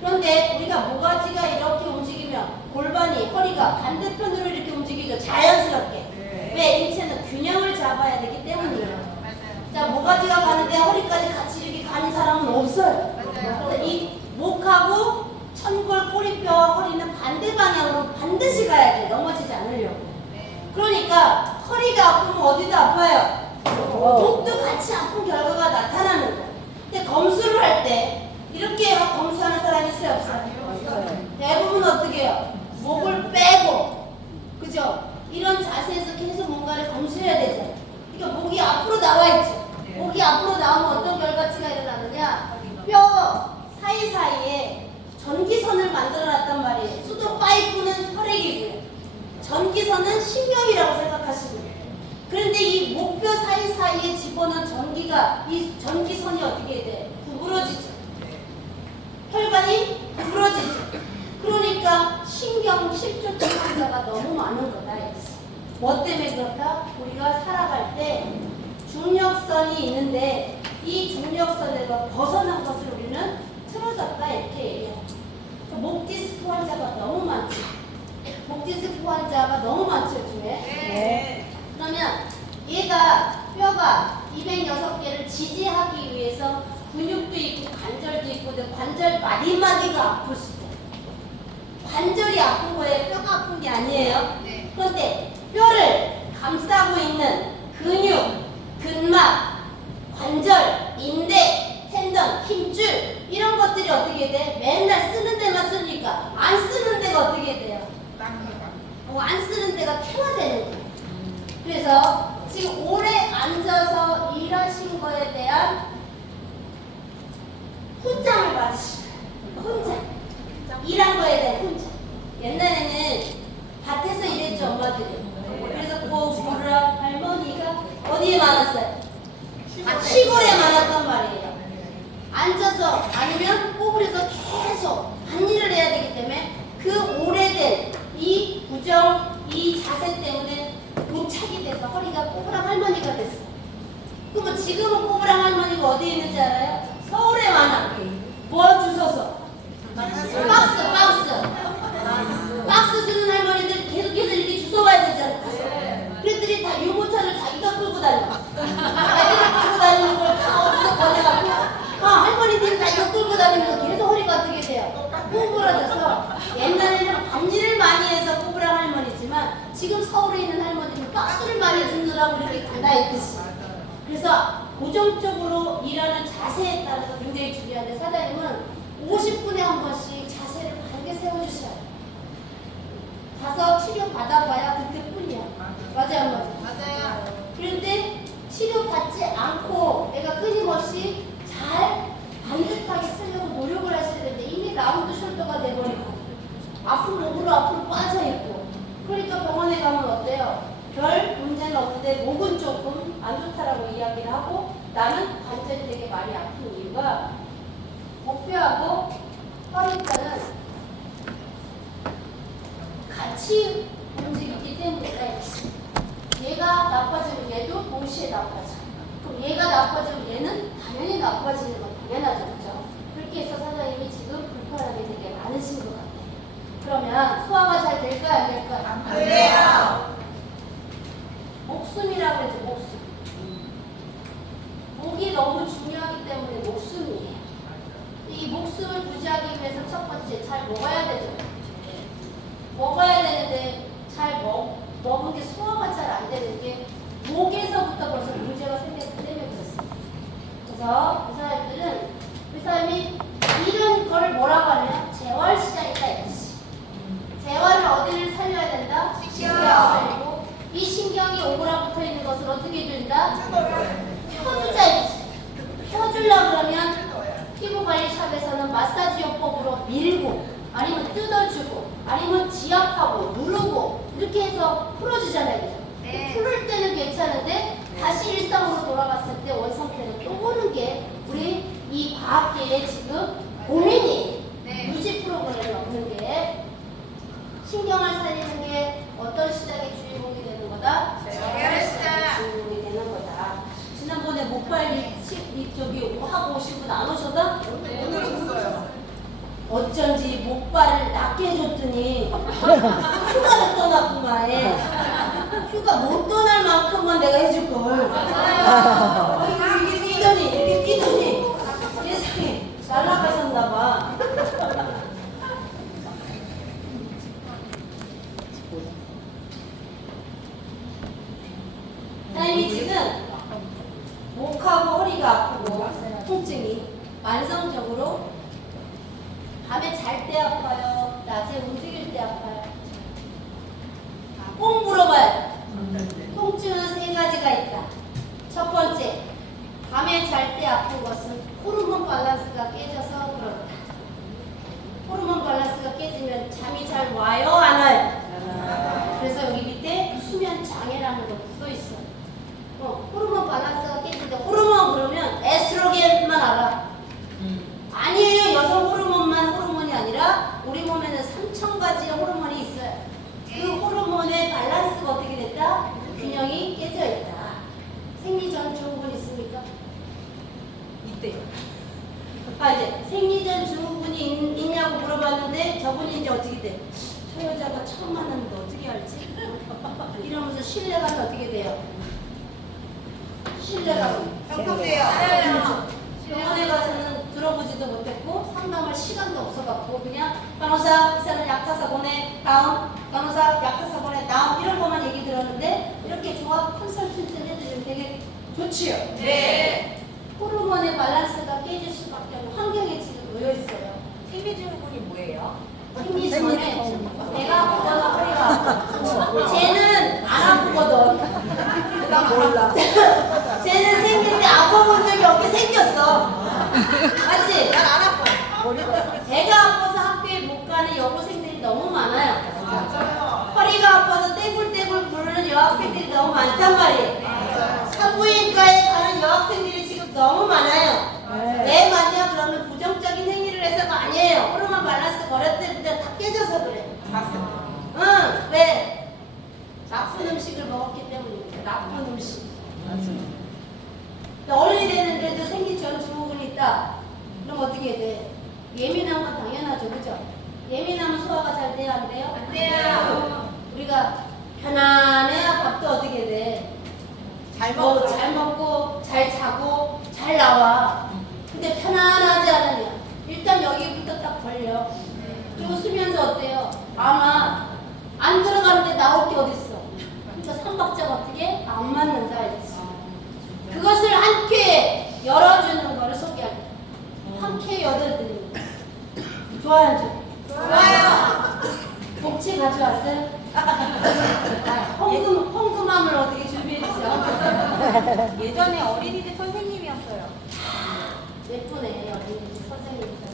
그런데 우리가 모가지가 이렇게 움직이면 골반이 허리가 반대편으로 이렇게 움직이죠. 자연스럽게. 왜? 인체는 균형을 잡아야 되기 때문이에요. 자, 모가지가 가는데 허리까지 같이 이렇게 가는 사람은 없어요. 그래서 이 목하고 천골, 꼬리뼈와 허리는 반대 방향으로 반드시 가야 돼. 넘어지지 않으려고. 그러니까 허리가 아프면 어디도 아파요. 목도 같이 아픈 결과가 나타나는 거예요. 근데 검수를 할 때 이렇게 검수하는 사람이 있어요, 없어요? 대부분 어떻게 해요? 목을 빼고, 그죠? 이런 자세에서 계속 뭔가를 검수해야 되죠. 그러니까 목이 앞으로 나와 있죠. 목이 앞으로 나오면 어떤 결과치가 일어나느냐? 뼈 사이사이에 전기선을 만들어 놨단 말이에요. 수도 파이프는 혈액이고요. 전기선은 신경이라고 생각하시면 돼요. 그런데 이 목뼈 사이사이에 집어넣은 전기가 이 전기선이 어떻게 돼? 구부러지죠. 혈관이 구부러지죠. 그러니까 신경 10조 증환자가 너무 많은 거다. 뭐 때문에 그렇다? 우리가 살아갈 때 중력선이 있는데 이 중력선에서 벗어난 것을 우리는 틀어졌다 이렇게 얘기해요. 목 디스크 환자가 너무 많죠. 목 디스크 환자가 너무 많죠, 요즘에. 네. 그러면 얘가 뼈가 206개를 지지하기 위해서 근육도 있고 관절도 있고 근데 관절 마디마디가 아플 수 있어요. 관절이 아픈 거예요. 뼈가 아픈 게 아니에요. 네. 그런데 뼈를 감싸고 있는 근육, 근막, 관절, 인대, 텐던, 힘줄 이런 것들이 어떻게 돼? 맨날 쓰는 데만 쓰니까 안 쓰는 데가 어떻게 돼요? 안 쓰는 데가 퇴화되는 거예요. 그래서 지금 오래 앉아서 일하신 거에 대한 훈장을 받으시는 거예요. 훈장. 일한 거에 대한 훈장. 옛날에는 밭에서 일했죠, 엄마들이. 그래서 고부랑 할머니가 어디에 많았어요? 시골에 많았단 말이에요. 앉아서 아니면 꼬부려서 계속 밭일을 해야 되기 때문에 그 오래된 이 부정, 이 자세 때문에 고착이 돼서 허리가 꼬부랑 할머니가 됐어. 그럼 지금은 꼬부랑 할머니가 어디에 있는지 알아요? 서울에 많아. 뭐 주워서? 박스 주는 할머니들 계속해서 이렇게 주워와야 되잖아. 그랬더니 다 유모차를 자기가 끌고 다녀. 자기가 끌고 다니는 걸 다 어디서 꺼내갖고 할머니들이 다 이거 끌고 다니면서 계속 허리가 어떻게 돼요? 구부러져서 옛날에는 밭일을 많이 해서 꼬부랑 할머니지만 지금 서울에 있는 할머니는 박스를 많이 주느라고 이렇게 간다했듯이. 그래서 고정적으로 일하는 자세에 따라서 굉장히 중요한데 사장님은 50분에 한 번씩 자세를 바르게 세워주셔야 돼요. 가서 치료 받아봐야 그때뿐이야. 맞아요, 안 맞아요? 맞아요. 그런데 치료받지 않고 내가 끊임없이 잘 반듯하게 쓰려고 노력을 하셔야 되는데 이미 라운드 숄더가 돼버리고 앞으로 목으로 앞으로 빠져있고 그러니까 병원에 가면 어때요? 별 문제는 없는데 목은 조금 안 좋다라고 이야기를 하고 나는 관절이 되게 많이 아픈 이유가 목뼈하고 허리뼈는 같이 움직이기 때문에 얘가 나빠지면 얘도 동시에 나빠져. 그럼 얘가 나빠지면 얘는 당연히 나빠지는 건 당연하죠. 그렇죠? 그렇게 해서 사장님이 지금 불편함이 되게 많으신 것 같아요. 그러면 소화가 잘 될까요? 안 될까요? 안 돼요. 목숨이라고 그러죠. 목숨. 목이 너무 중요하기 때문에 목숨이에요. 이 목숨을 부지하기 위해서 첫 번째 잘 먹어야 되죠. 먹어야 되는데 잘 먹은 게 소화가 잘 안 되는 게 목에서부터 벌써 문제가 생겼기 때문에 그렇습니다. 그래서 그 사람이 이런 걸 뭐라고 하냐? 재활시장이다 이것이. 재활을 어디를 살려야 된다? 신경을 살리고 이 신경이 오그라 붙어 있는 것을 어떻게 해준다? 펴주자 이것이. 펴주려고 그러면 피부관리샵에서는 마사지 요법으로 밀고 아니면 뜯어주고 아니면 지압하고 누르고 이렇게 해서 풀어주잖아요. 그죠? 네. 풀을 때는 괜찮은데 다시 일상으로 돌아갔을 때 원상태로 또 오는 게 우리 이 과학계의 지금 고민이 네. 유지 프로그램을 없는 게 신경을 살리는 게 어떤 시장의 주인공이 되는 거다? 재활시장. 주인공이 되는 거다. 지난번에 목발리 저기 하고 오신 분 안 오셨다? 오늘 없어요. 어쩐지 목발을 낫게 해줬더니 휴가를 떠났구만. 휴가 못 떠날 만큼만 내가 해줄 걸. 이게 뛰더니 이렇게 뛰더니 세상에 날아가셨나 봐. 사장님이 지금 목하고 허리가 아프고 통증이 만성적으로 밤에 잘 때 아파요? 낮에 움직일 때 아파요? 꼭 물어봐야 돼. 통증은 세 가지가 있다. 첫 번째, 밤에 잘 때 아픈 것은 호르몬 밸런스가 깨져서 그렇다. 호르몬 밸런스가 깨지면 잠이 잘 와요? 안 와요? 그래서 여기 밑에 수면 장애라는 것도 써 있어. 호르몬 밸런스가 깨진다. 호르몬 그러면 에스트로겐만 알아. 아니에요. 여성 호르몬만 호르몬이 아니라 우리 몸에는 3,000가지의 호르몬이 있어요. 그 호르몬의 밸런스가 어떻게 됐다? 균형이 깨져 있다. 생리 전 증후군 있습니까? 이때요. 이제 생리 전 증후군이 있냐고 물어봤는데 저분이 이제 어떻게 돼? 저 여자가 처음 만났는데 어떻게 알지? 이러면서 신뢰감이 어떻게 돼요? 신뢰감이. 형성돼요. 병원에 가서는 들어보지도 못했고 상담할 시간도 없어갖고 그냥 간호사 이 사람 약타사 보내 다음 간호사 약타사 보내 다음 이런 것만 얘기 들었는데 이렇게 종합 컨설턴트 해드리면 되게 좋지요. 네. 호르몬의 밸런스가 깨질 수밖에 없는 환경에 지금 놓여 있어요. 생리증후군이 뭐예요? 생리 전에 배가 아프거나 허리가 아프고 쟤는 안 아프거든. 나 몰라. 쟤는 생길 때 아파본 적이 없게 생겼어. 맞지? 난 안 아파. 배가 아파서 학교에 못 가는 여고생들이 너무 많아요. 맞아요. 허리가 아파서 떼굴떼굴 부르는 여학생들이 너무 많단 말이에요. 산부인과에 가는 여학생들이 지금 너무 많아요. 왜 많냐 그러면 부정적인 행위를 해서가 아니에요. 호르몬 밸런스 버렸을 때 다 깨져서 그래. 응, 왜? 나쁜 음식을 먹었기 때문입니다. 나쁜 음식. 어른이 되는데도 생리 전 증후군이 있다. 그럼 어떻게 돼? 예민한 건 당연하죠, 그죠? 예민하면 소화가 잘 돼요, 안 돼요? 안 돼요. 우리가 편안해야 밥도 어떻게 돼? 잘 먹어. 잘 먹고, 잘 자고, 잘 나와. 근데 편안하지 않으면 일단 여기부터 딱 걸려. 그리고 수면도 어때요? 아마 안 들어가는데 나올 게 어딨어? 그러니까 삼박자가 어떻게? 안 맞는다 이랬지. 그것을 한 큐에 열어주는 거를 소개합니다. 한 큐에 열어드립니다. 좋아요, 안 좋아요? 좋아요. 복지 가져왔어요? 홍금함을 어떻게 준비해주세요? 예전에 어린이집 선생님이었어요. 예쁘네, 어린이집 선생님이셨습니다.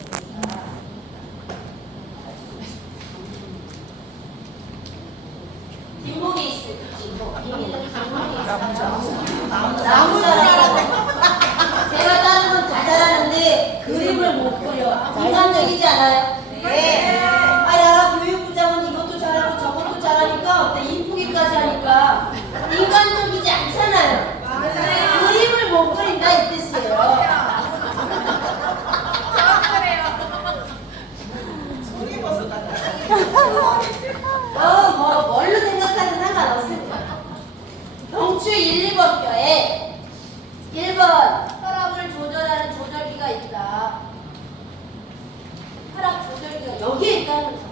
뒷목이 있습니다. 뒷목. 이미는 뒷목이 있어요. 나무 잘하는데. 제가 다른 건 다 잘하는데 그림을 못 그려. 인간적이지 않아요? 네. 야, 교육부장은 이것도 잘하고 저것도 잘하니까 어때? 이쁘기까지 하니까 인간적이지 않잖아요. 맞아요. 그림을 못 그린다 이 뜻이에요. 뭘로 생각하는 상관없습니다. 경추 1, 2번뼈에 1번 혈압을 조절하는 조절기가 있다. 혈압 조절기가 여기에 있다는 거죠.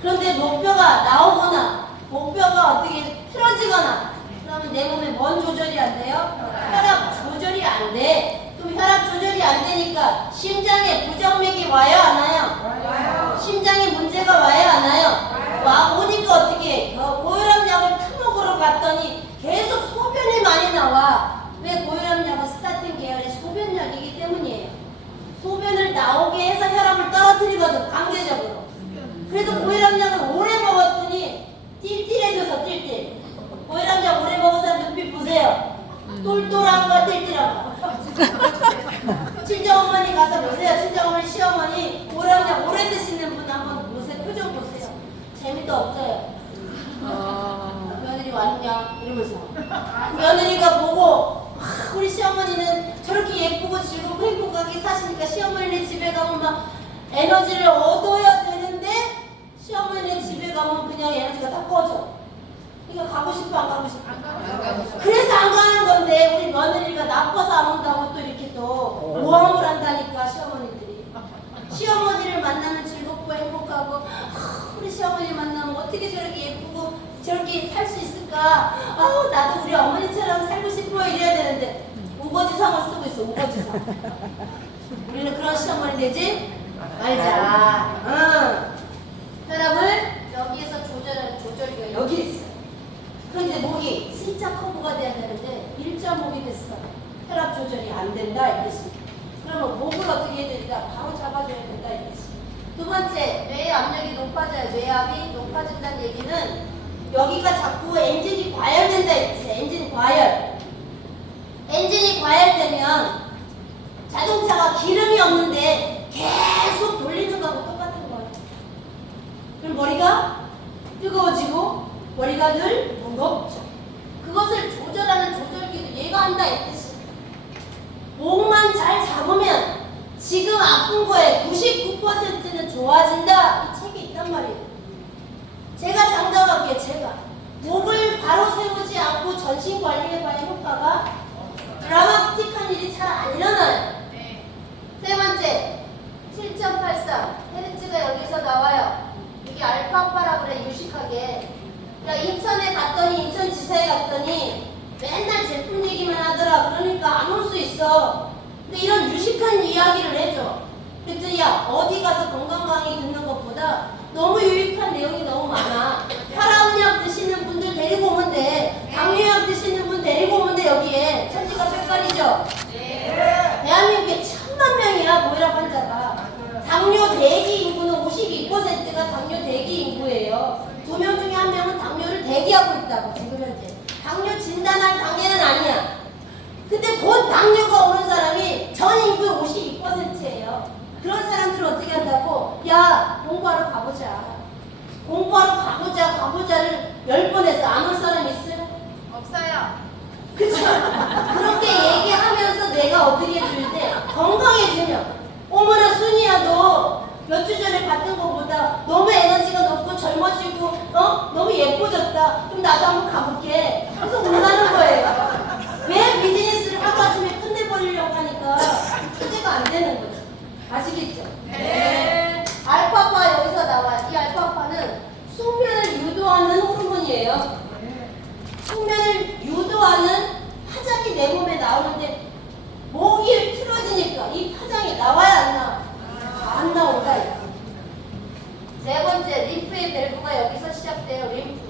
그런데 목뼈가 나오거나 목뼈가 어떻게 틀어지거나 그러면 내 몸에 뭔 조절이 안 돼요? 혈압 조절이 안 돼. 그럼 혈압 조절이 안 되니까 심장에 부정맥이 와요 안 와요? 심장에 문제가 와요 안 와요? 와 오니까 어떻게 고혈압 약을 타먹으러 갔더니 계속 소변이 많이 나와. 왜 고혈압 약은 스타틴 계열의 소변약이기 때문이에요. 소변을 나오게 해서 혈압을 떨어뜨리거든 강제적으로. 그래서 고혈압 약을 오래 먹었더니 띨띨해져서 띨띨. 고혈압 약 오래 먹은 사람 눈빛 보세요. 똘똘한가 띨띨한가. 친정어머니 가서 보세요. 친정어머니 시어머니 고혈압 약 오래 드시는 분 한번 보세요. 표정 보세요. 재미도 없어요. 며느리 왔냐 이러면서 며느리가 보고 우리 시어머니는 저렇게 예쁘고 즐겁고 행복하게 사시니까 시어머니네 집에 가면 막 에너지를 얻어야 되는데 시어머니네 집에 가면 그냥 에너지가 다 꺼져. 그러니까 가고 싶어 안 가고 싶어? 그래서 안 가는 건데 우리 며느리가 나빠서 안 온다고 또 이렇게 또 모함을 한다니까 시어머니들이. 시어머니를 만나면 즐겁고 행복하고 우리 시어머니 만나면 어떻게 저렇게 예쁘고 저렇게 살 수 있을까? 아우 나도 우리 어머니처럼 살고 싶어 이래야 되는데 우거지상을 쓰고 있어 우거지상. 우리는 그런 시어머니 되지 말자. 응. 혈압을 여기에서 조절이 여기 있어. 그런데 목이 C자 커브가 돼야 되는데 1.5이 됐어. 혈압 조절이 안 된다 이 뜻이. 그러면 목을 어떻게 해야 된다? 바로 잡아줘야 된다 이 뜻이. 두 번째, 뇌의 압력이 높아져요. 뇌압이 높아진다는 얘기는 여기가 자꾸 엔진이 과열된다 이 뜻이에요. 엔진 과열. 되면 자동차가 기름이 없는데 계속 돌리는 거하고 똑같은 거예요. 그럼 머리가 뜨거워지고 머리가 늘 무겁죠. 그것을 조절하는 조절기도 얘가 한다 이 뜻이. 목만 잘 잡으면 지금 아픈 거에 99%는 좋아진다. 이 책이 있단 말이에요. 제가 장담할게요. 제가 목을 바로 세우지 않고 전신 관리해봐야 효과가 드라마틱한 일이 잘 안 일어나요. 세 번째 7.83 헤르츠가 여기서 나와요. 이게 알파파라 그래. 유식하게. 야, 인천에 갔더니 인천지사에 갔더니 맨날 제품 얘기만 하더라. 그러니까 안 올 수 있어. 근데 이런 유식한 이야기를 해줘. 그랬더니 야, 어디 가서 건강 강의 듣는 것보다 너무 유익한 내용이 너무 많아. 혈압약 드시는 분들 데리고 오면 돼. 당뇨약 드시는 분 데리고 오면 돼. 여기에 천지가 색깔이죠. 대한민국에 1000만 명이야 고혈압 환자가. 당뇨 대기 인구는 52%가 당뇨 대기 인구예요. 2명 중에 1명은 당뇨를 대기하고 있다고 지금 현재. 당뇨 진단할 단계는 아니야. 근데 곧 당뇨가 오는 사람이 전 인구의 52%예요. 그런 사람들은 어떻게 한다고? 야, 공부하러 가보자. 공부하러 가보자를 10번 해서 안 올 사람 있어요? 없어요. 그쵸? 그렇게 얘기하면서 내가 어떻게 해줄 때 건강해지면 어머나 순이야 너 몇 주 전에 봤던 것보다 너무 에너지가 높고 젊어지고 너무 예뻐졌다. 그럼 나도 한번 가볼게. 그래서 온다는 거예요. 왜 비즈니스를 하루아침에 끝내버리려고 하니까 초대가 안 되는 거죠. 아시겠죠? 네. 알파파 여기서 나와요. 이 알파파는 숙면을 유도하는 호르몬이에요. 숙면을 유도하는 파장이 내 몸에 나오는데 목이 틀어지니까 이 파장이 나와야 안 나와? 안 나온다. 네 번째, 림프의 밸브가 여기서 시작돼요. 림프.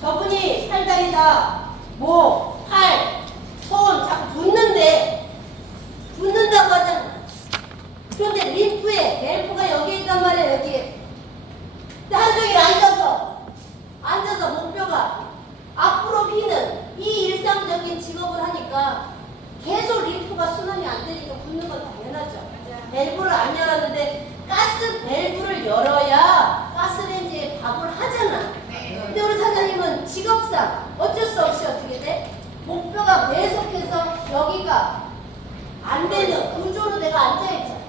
저분이 팔다리다, 목, 팔, 손 자꾸 붓는다고 하잖아. 그런데 림프의 밸브가 여기 있단 말이에요. 여기에. 근데 하루 종일 앉아서 목뼈가 앞으로 피는 이 일상적인 직업을 하니까 계속 림프가 순환이 안 되니까 붓는 건 당연하죠. 밸브를 안 열었는데 가스 밸브를 열어야 가스레인지에 밥을 하잖아. 근데 우리 사장님은 직업상 어쩔 수 없이 어떻게 돼? 목뼈가 계속해서 여기가 안 되는 구조로 내가 앉아있잖아.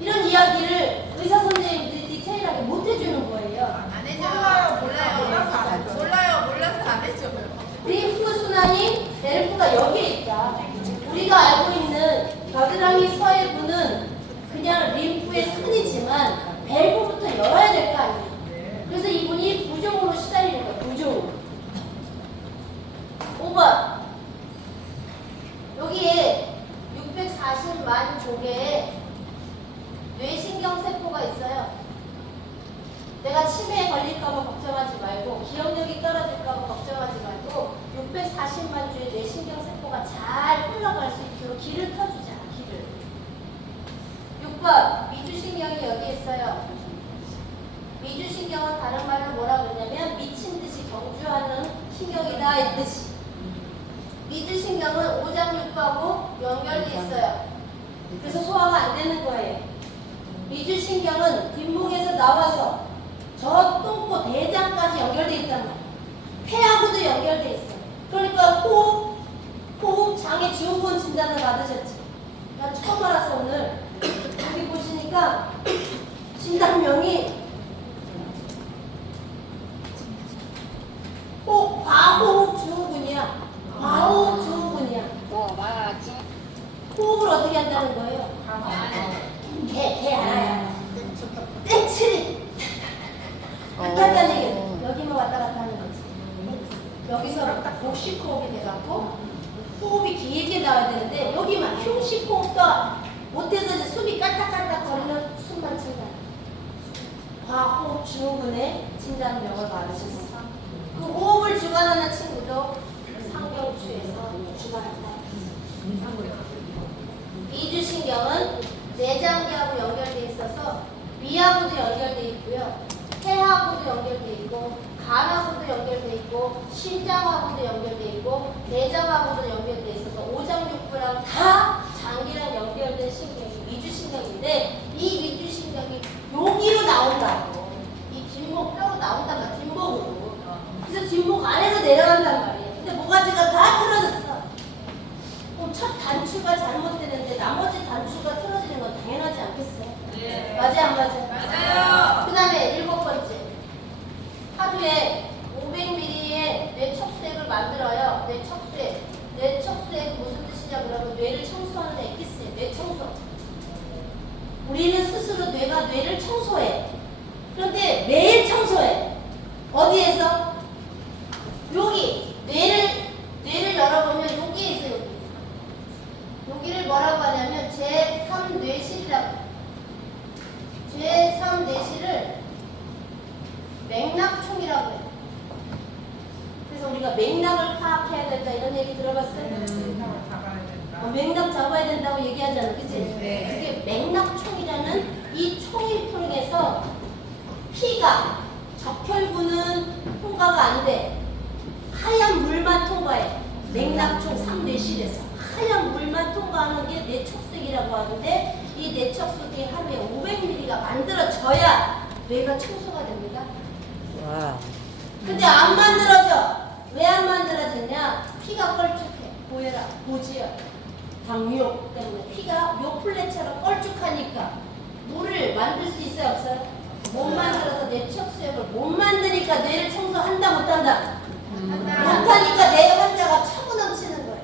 이런 이야기를 의사 선생님들이 디테일하게 못 해주는 거예요. 안 해줘요. 몰라요. 몰라서 안 해줘요. 림프 순환이 밸브가 여기에 있다. 우리가 알고 있는 겨드랑이 서해부는 그냥 림프의 선이지만 밸브부터 열어야 될 거 아니에요. 그래서 이분이 부종으로 시달리는 거예요. 부종으로. 5번 여기에 640만 종의 뇌신경세포가 있어요. 내가 치매에 걸릴까봐 걱정하지 말고 기억력이 떨어질까봐 걱정하지 말고 640만 주의 뇌신경세포가 잘 흘러갈 수 있도록 길을 터주자. 길을. 6번 미주신경이 여기 있어요. 미주신경은 다른 말로 뭐라 그러냐면 미친 듯이 경주하는 신경이다 이 뜻이. 미주신경은 오장육부하고 연결돼 있어요. 그래서 소화가 안 되는 거예요. 미주신경은 뒷목에서 나와서 저 똥꼬 대장까지 연결돼 있단 말이에요. 폐하고도 연결돼 있어요. 그러니까 호흡 장애 증후군 진단을 받으셨지. 난 처음 알았어 오늘. 여기 보시니까 진단명이 과호흡 증후군이야. 과호흡 증후군이야. 호흡을 어떻게 한다는 거예요? 개 알아요. 땡치리. 간단한 얘기는 여기만 왔다 갔다 하는 거지. 여기서 딱 복식 호흡이 돼갖고 호흡이 길게 나와야 되는데 여기만 흉식 호흡도 못해서 이제 숨이 깔딱깔딱 거리면 숨만 찬다. 과호흡 증후군의 진단명을 받으셨어. 그 호흡을 주관하는 친구도 상경추에서 주관한다. 미주신경은 내장기하고 연결돼 있어서 위하고도 연결돼 있고요. 폐하고도 연결돼 있고 간하고도 연결돼 있고 심장하고도 연결돼 있고 내장하고도 연결돼 있어서 오장육부 부분하고 다 장기랑 연결된 신경이 위주신경인데 이 위주신경이 여기로 나온다고. 이 뒷목 뼈로 나온단 말이야. 뒷목으로. 그래서 뒷목 아래로 내려간단 말이에요. 근데 모가지가 다 틀어졌어. 그럼 첫 단추가 잘못되는데 나머지 단추가 틀어지는 건 당연하지 않겠어요? 네. 맞아요, 안 맞아요? 맞아요. 그 다음에 7번째. 하루에 500ml의 뇌척수액을 만들어요. 뇌척수액. 뇌척수액 무슨 뜻이냐 그러면 뇌를 청소하는 액기스예요. 뇌청소. 우리는 스스로 뇌를 청소해. 그런데 매일 청소해. 어디에서? 여기. 뇌를 열어보면 여기에 있어요. 여기. 여기를 뭐라고 하냐면 제3뇌실이라고. 제3뇌실을 맥락총이라고 해요. 그래서 우리가 맥락을 파악해야 된다 이런 얘기 들어봤어요? 맥락 잡아야 된다고 얘기하잖아, 그치? 네. 그게 맥락총이라는 이 총을 통해서 피가 적혈구는 통과가 안 돼. 하얀 물만 통과해. 맥락총 3뇌실에서 하얀 물만 통과하는 게 뇌척수액이라고 하는데 이 뇌척수액이 하루에 500ml가 만들어져야 뇌가 청소가 됩니다. 와. 근데 안 만들어져. 왜 안 만들어지냐? 피가 껄쭉해. 보여라. 보지요. 당뇨 때문에 피가 요플레처럼 껄쭉하니까 물을 만들 수 있어요, 없어요? 못 만들어서 뇌척수액을 못 만드니까 뇌를 청소한다, 못한다? 못하니까 뇌 환자가 차고 넘치는 거예요.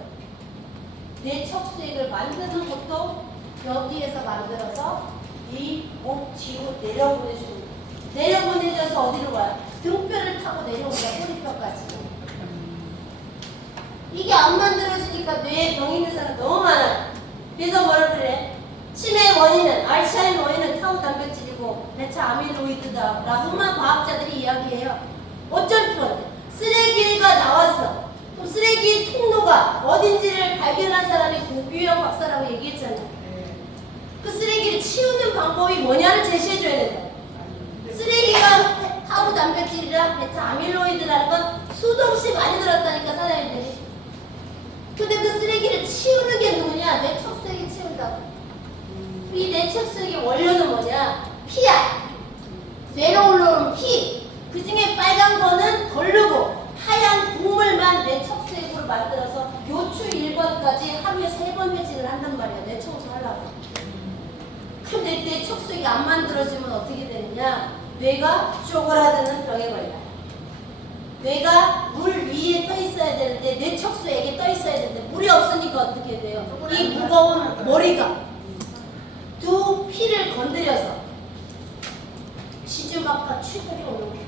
뇌척수액을 만드는 것도 여기에서 만들어서 이 목 뒤로 내려보내주는 거예요. 내려보내줘서 어디로 가요? 등뼈를 타고 내려온다, 꼬리뼈까지. 이게 안 만들어지니까 뇌에 병 있는 사람 너무 많아. 그래서 뭐라 그래? 치매의 원인은, 알츠하이머 원인은 타우 단백질이고 베타 아밀로이드다 라고만 과학자들이 이야기해요. 어쩔 뻔 쓰레기가 나왔어. 그럼 쓰레기의 통로가 어딘지를 발견한 사람이 고규영 박사라고 얘기했잖아요. 그 쓰레기를 치우는 방법이 뭐냐를 제시해줘야 된다. 쓰레기가 타우 단백질이랑 베타 아밀로이드라는 건 수도 없이 많이 들었다니까 사장님들이. 근데 그 쓰레기를 치우는 게 누구냐? 뇌척수액이 치운다고. 이 뇌척수액의 원료는 뭐냐? 피야. 뇌로 올라오는 피. 그 중에 빨간 거는 걸르고 하얀 국물만 뇌척수액으로 만들어서 요추 1번까지 하루에 3번 회진을 한단 말이야. 뇌청소 하려고. 근데 뇌척수액이 안 만들어지면 어떻게 되느냐? 뇌가 쪼그라드는 병에 걸려. 뇌가 물 위에 떠 있어야 되는데 뇌척수액에 떠 있어야 되는데 물이 없으니까 어떻게 돼요? 이 무거운 머리가 두 피를 건드려서 시주막과 취들이 오는 거예요.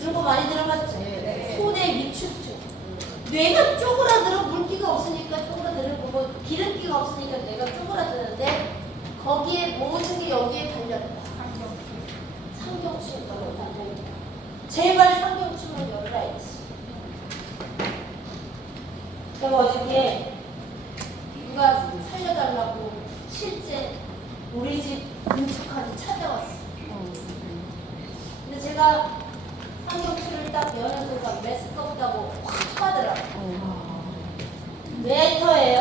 그런 거 많이 들어봤죠? 소대 위축증. 뇌가 쪼그라들어 물기가 없으니까 쪼그라드는 거고 기름기가 없으니까 뇌가 쪼그라드는데 거기에 모든 게 여기에 달렸다. 상경추가 달려있다. 제발 상경추만 열어라 했지. 제가 어저께 누가 살려달라고 실제 우리 집 근처까지 찾아왔어. 근데 제가 상경추를 딱 여는 순간 메스껍다고 확 터하더라고. 왜 터예요?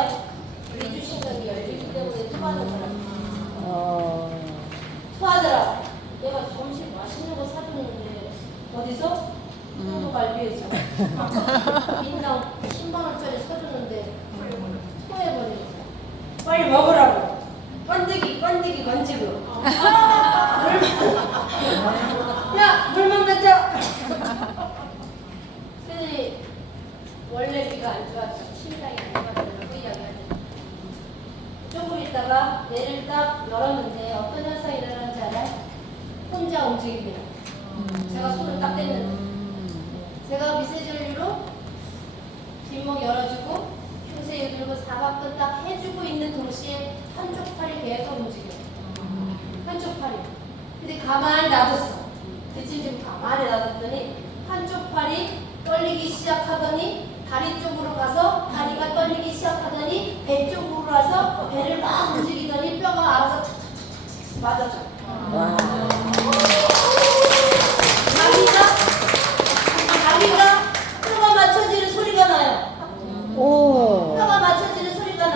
위주신경이 열리기 때문에 토하는 거라고. 토하더라고. 내가 점심 맛있는 거 사줬는데 어디서? 소도갈비에서 인당 10만원짜리 사줬는데 토해버리고 빨리 먹으라고. 번지기 건지고. 야 물만 뱉어. 그들이 원래 비가 안 좋았죠. 심장이 안 좋았다고 이야기하죠. 조금 있다가 뇌를 딱 열었는데 어떤 현상이 일어나는지 알아요? 혼자 움직입니다. 제가 손을 딱 댔는데 제가 미세전류로 뒷목 열어주고 흉쇄유 들고 사각근 딱 해주고 있는 동시에 한쪽 팔이 계속 움직여요. 한쪽 팔이. 근데 가만히 놔뒀어. 대신 좀 가만히 놔뒀더니 한쪽 팔이 떨리기 시작하더니 다리 쪽으로 가서 다리가 떨리기 시작하더니 배 쪽으로 가서 배를 막 움직이더니 뼈가 알아서 착착착착 맞아져. 자기가 뼈가 맞춰지는 소리가 나요. 오. 뼈가 맞춰지는 소리가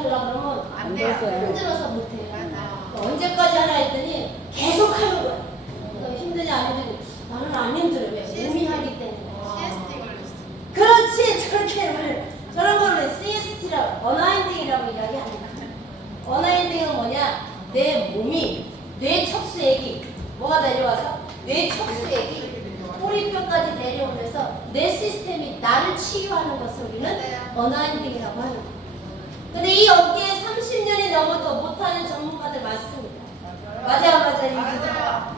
하려고 그러면 안 돼요. 힘들어서 못해요. 맞아요. 언제까지 하나 했더니 계속 하는 거야. 그래서 힘드냐 안 힘드냐. 나는 안 힘들어. 왜? 몸이 하기 때문에. CST 걸렸어. 그렇지. 저렇게 저런 거를 CST라고 어나인딩이라고 이야기합니다. 어나인딩은 뭐냐? 내 몸이 뇌 척수액이 뭐가 내려와서 뇌 척수액이 꼬리뼈까지 내려오면서 내 시스템이 나를 치유하는 것을 우리는 어나인딩이라고 하는 거예요. 근데 이 업계에 30년이 넘어도 못하는 전문가들 많습니다. 맞아요, 맞아요. 맞아요.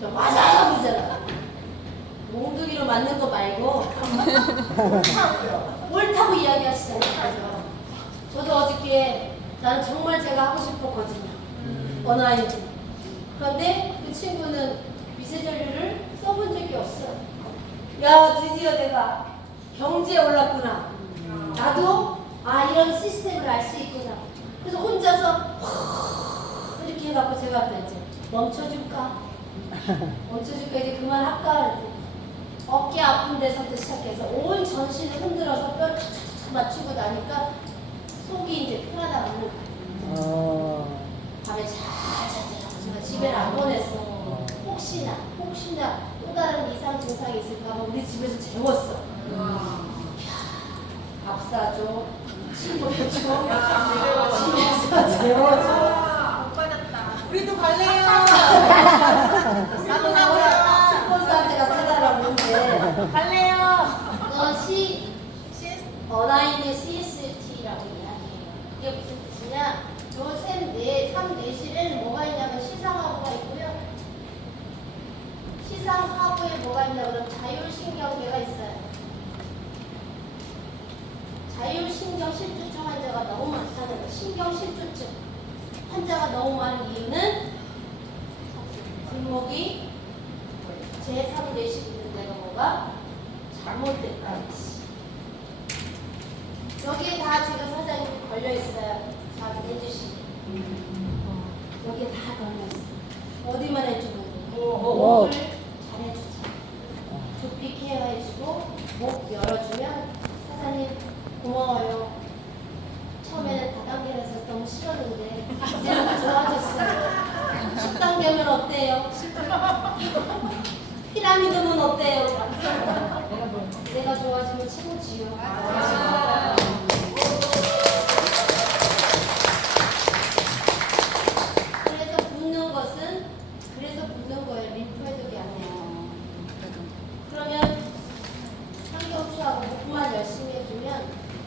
저 맞아요, 그잖아. 몽둥이로 맞는 거 말고 옳다고 이야기하시잖아요. 저도 어저께 나는 정말 제가 하고 싶었거든요. 어나인딩. 그런데 그 친구는 미세전류를 써본 적이 없어요. 야, 드디어 내가 경지에 올랐구나. 나도 이런 시스템을 알 수 있구나. 그래서 혼자서 이렇게 해갖고 제가 또 이제 멈춰줄까? 멈춰줄까? 이제 그만할까? 그랬더니 어깨 아픈 데서부터 시작해서 온 전신을 흔들어서 뼈를 탁탁탁 맞추고 나니까 속이 이제 편하다고 하는 거예요. 밤에 잘 자더라고. 제가 집에를 안 보냈어. 혹시나 또 다른 이상 증상이 있을까봐 우리 집에서 재웠어. 밥 사줘, 친구해줘, 집에서 재워줘. 못 받았다. 우리도 갈래요. 나도 나보다 스폰서한테가 사달라고 하는데 갈래요. 그것이 CS 어나인드 CST라고 이야기해요. 이게 무슨 뜻이냐? 요 3내실에는 뭐가 있냐면 시상하부가 있고요. 시상하부에 뭐가 있냐면 자율신경계가 있어요. 자율신경실조증 환자가 너무 많다는 거예요. 신경실조증 환자가 너무 많은 이유는 뒷목이 제3내실 있는 데가 뭐가 잘못됐다. 여기에 다 지금 사장님 걸려있어요. 자, 해주시. 여기에 다 걸려있어요. 어디만 해주고 목을 잘 해주자. 두피 케어해주고 목 열어주면 사장님 고마워요. 처음에는 다단계에서 너무 싫었는데 이제는 좋아졌어요. 10단계면 어때요? 피라미드면 어때요? 내가 좋아지면 최고지요. 그래서 붓는 거예요. 림프 해독이 안 돼요. 그러면 상경추하고 목만 열심히 해주면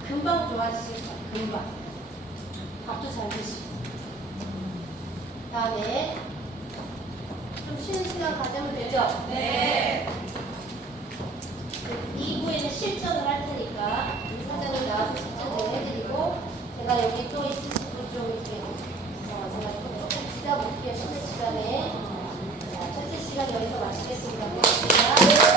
금방 좋아지실 거예요. 금방. 밥도 잘 드시고. 다음에 좀 쉬는 시간 가지면 되죠? 네. 2부에는 실전을 할 테니까 우리 사장님 나와서 실전 좀 해드리고 제가 여기 또 있으신 분좀 이렇게 제가 좀 시작 볼게요. 쉬는 시간에. 자, 첫째 시간 여기서 마치겠습니다. 고맙습니다.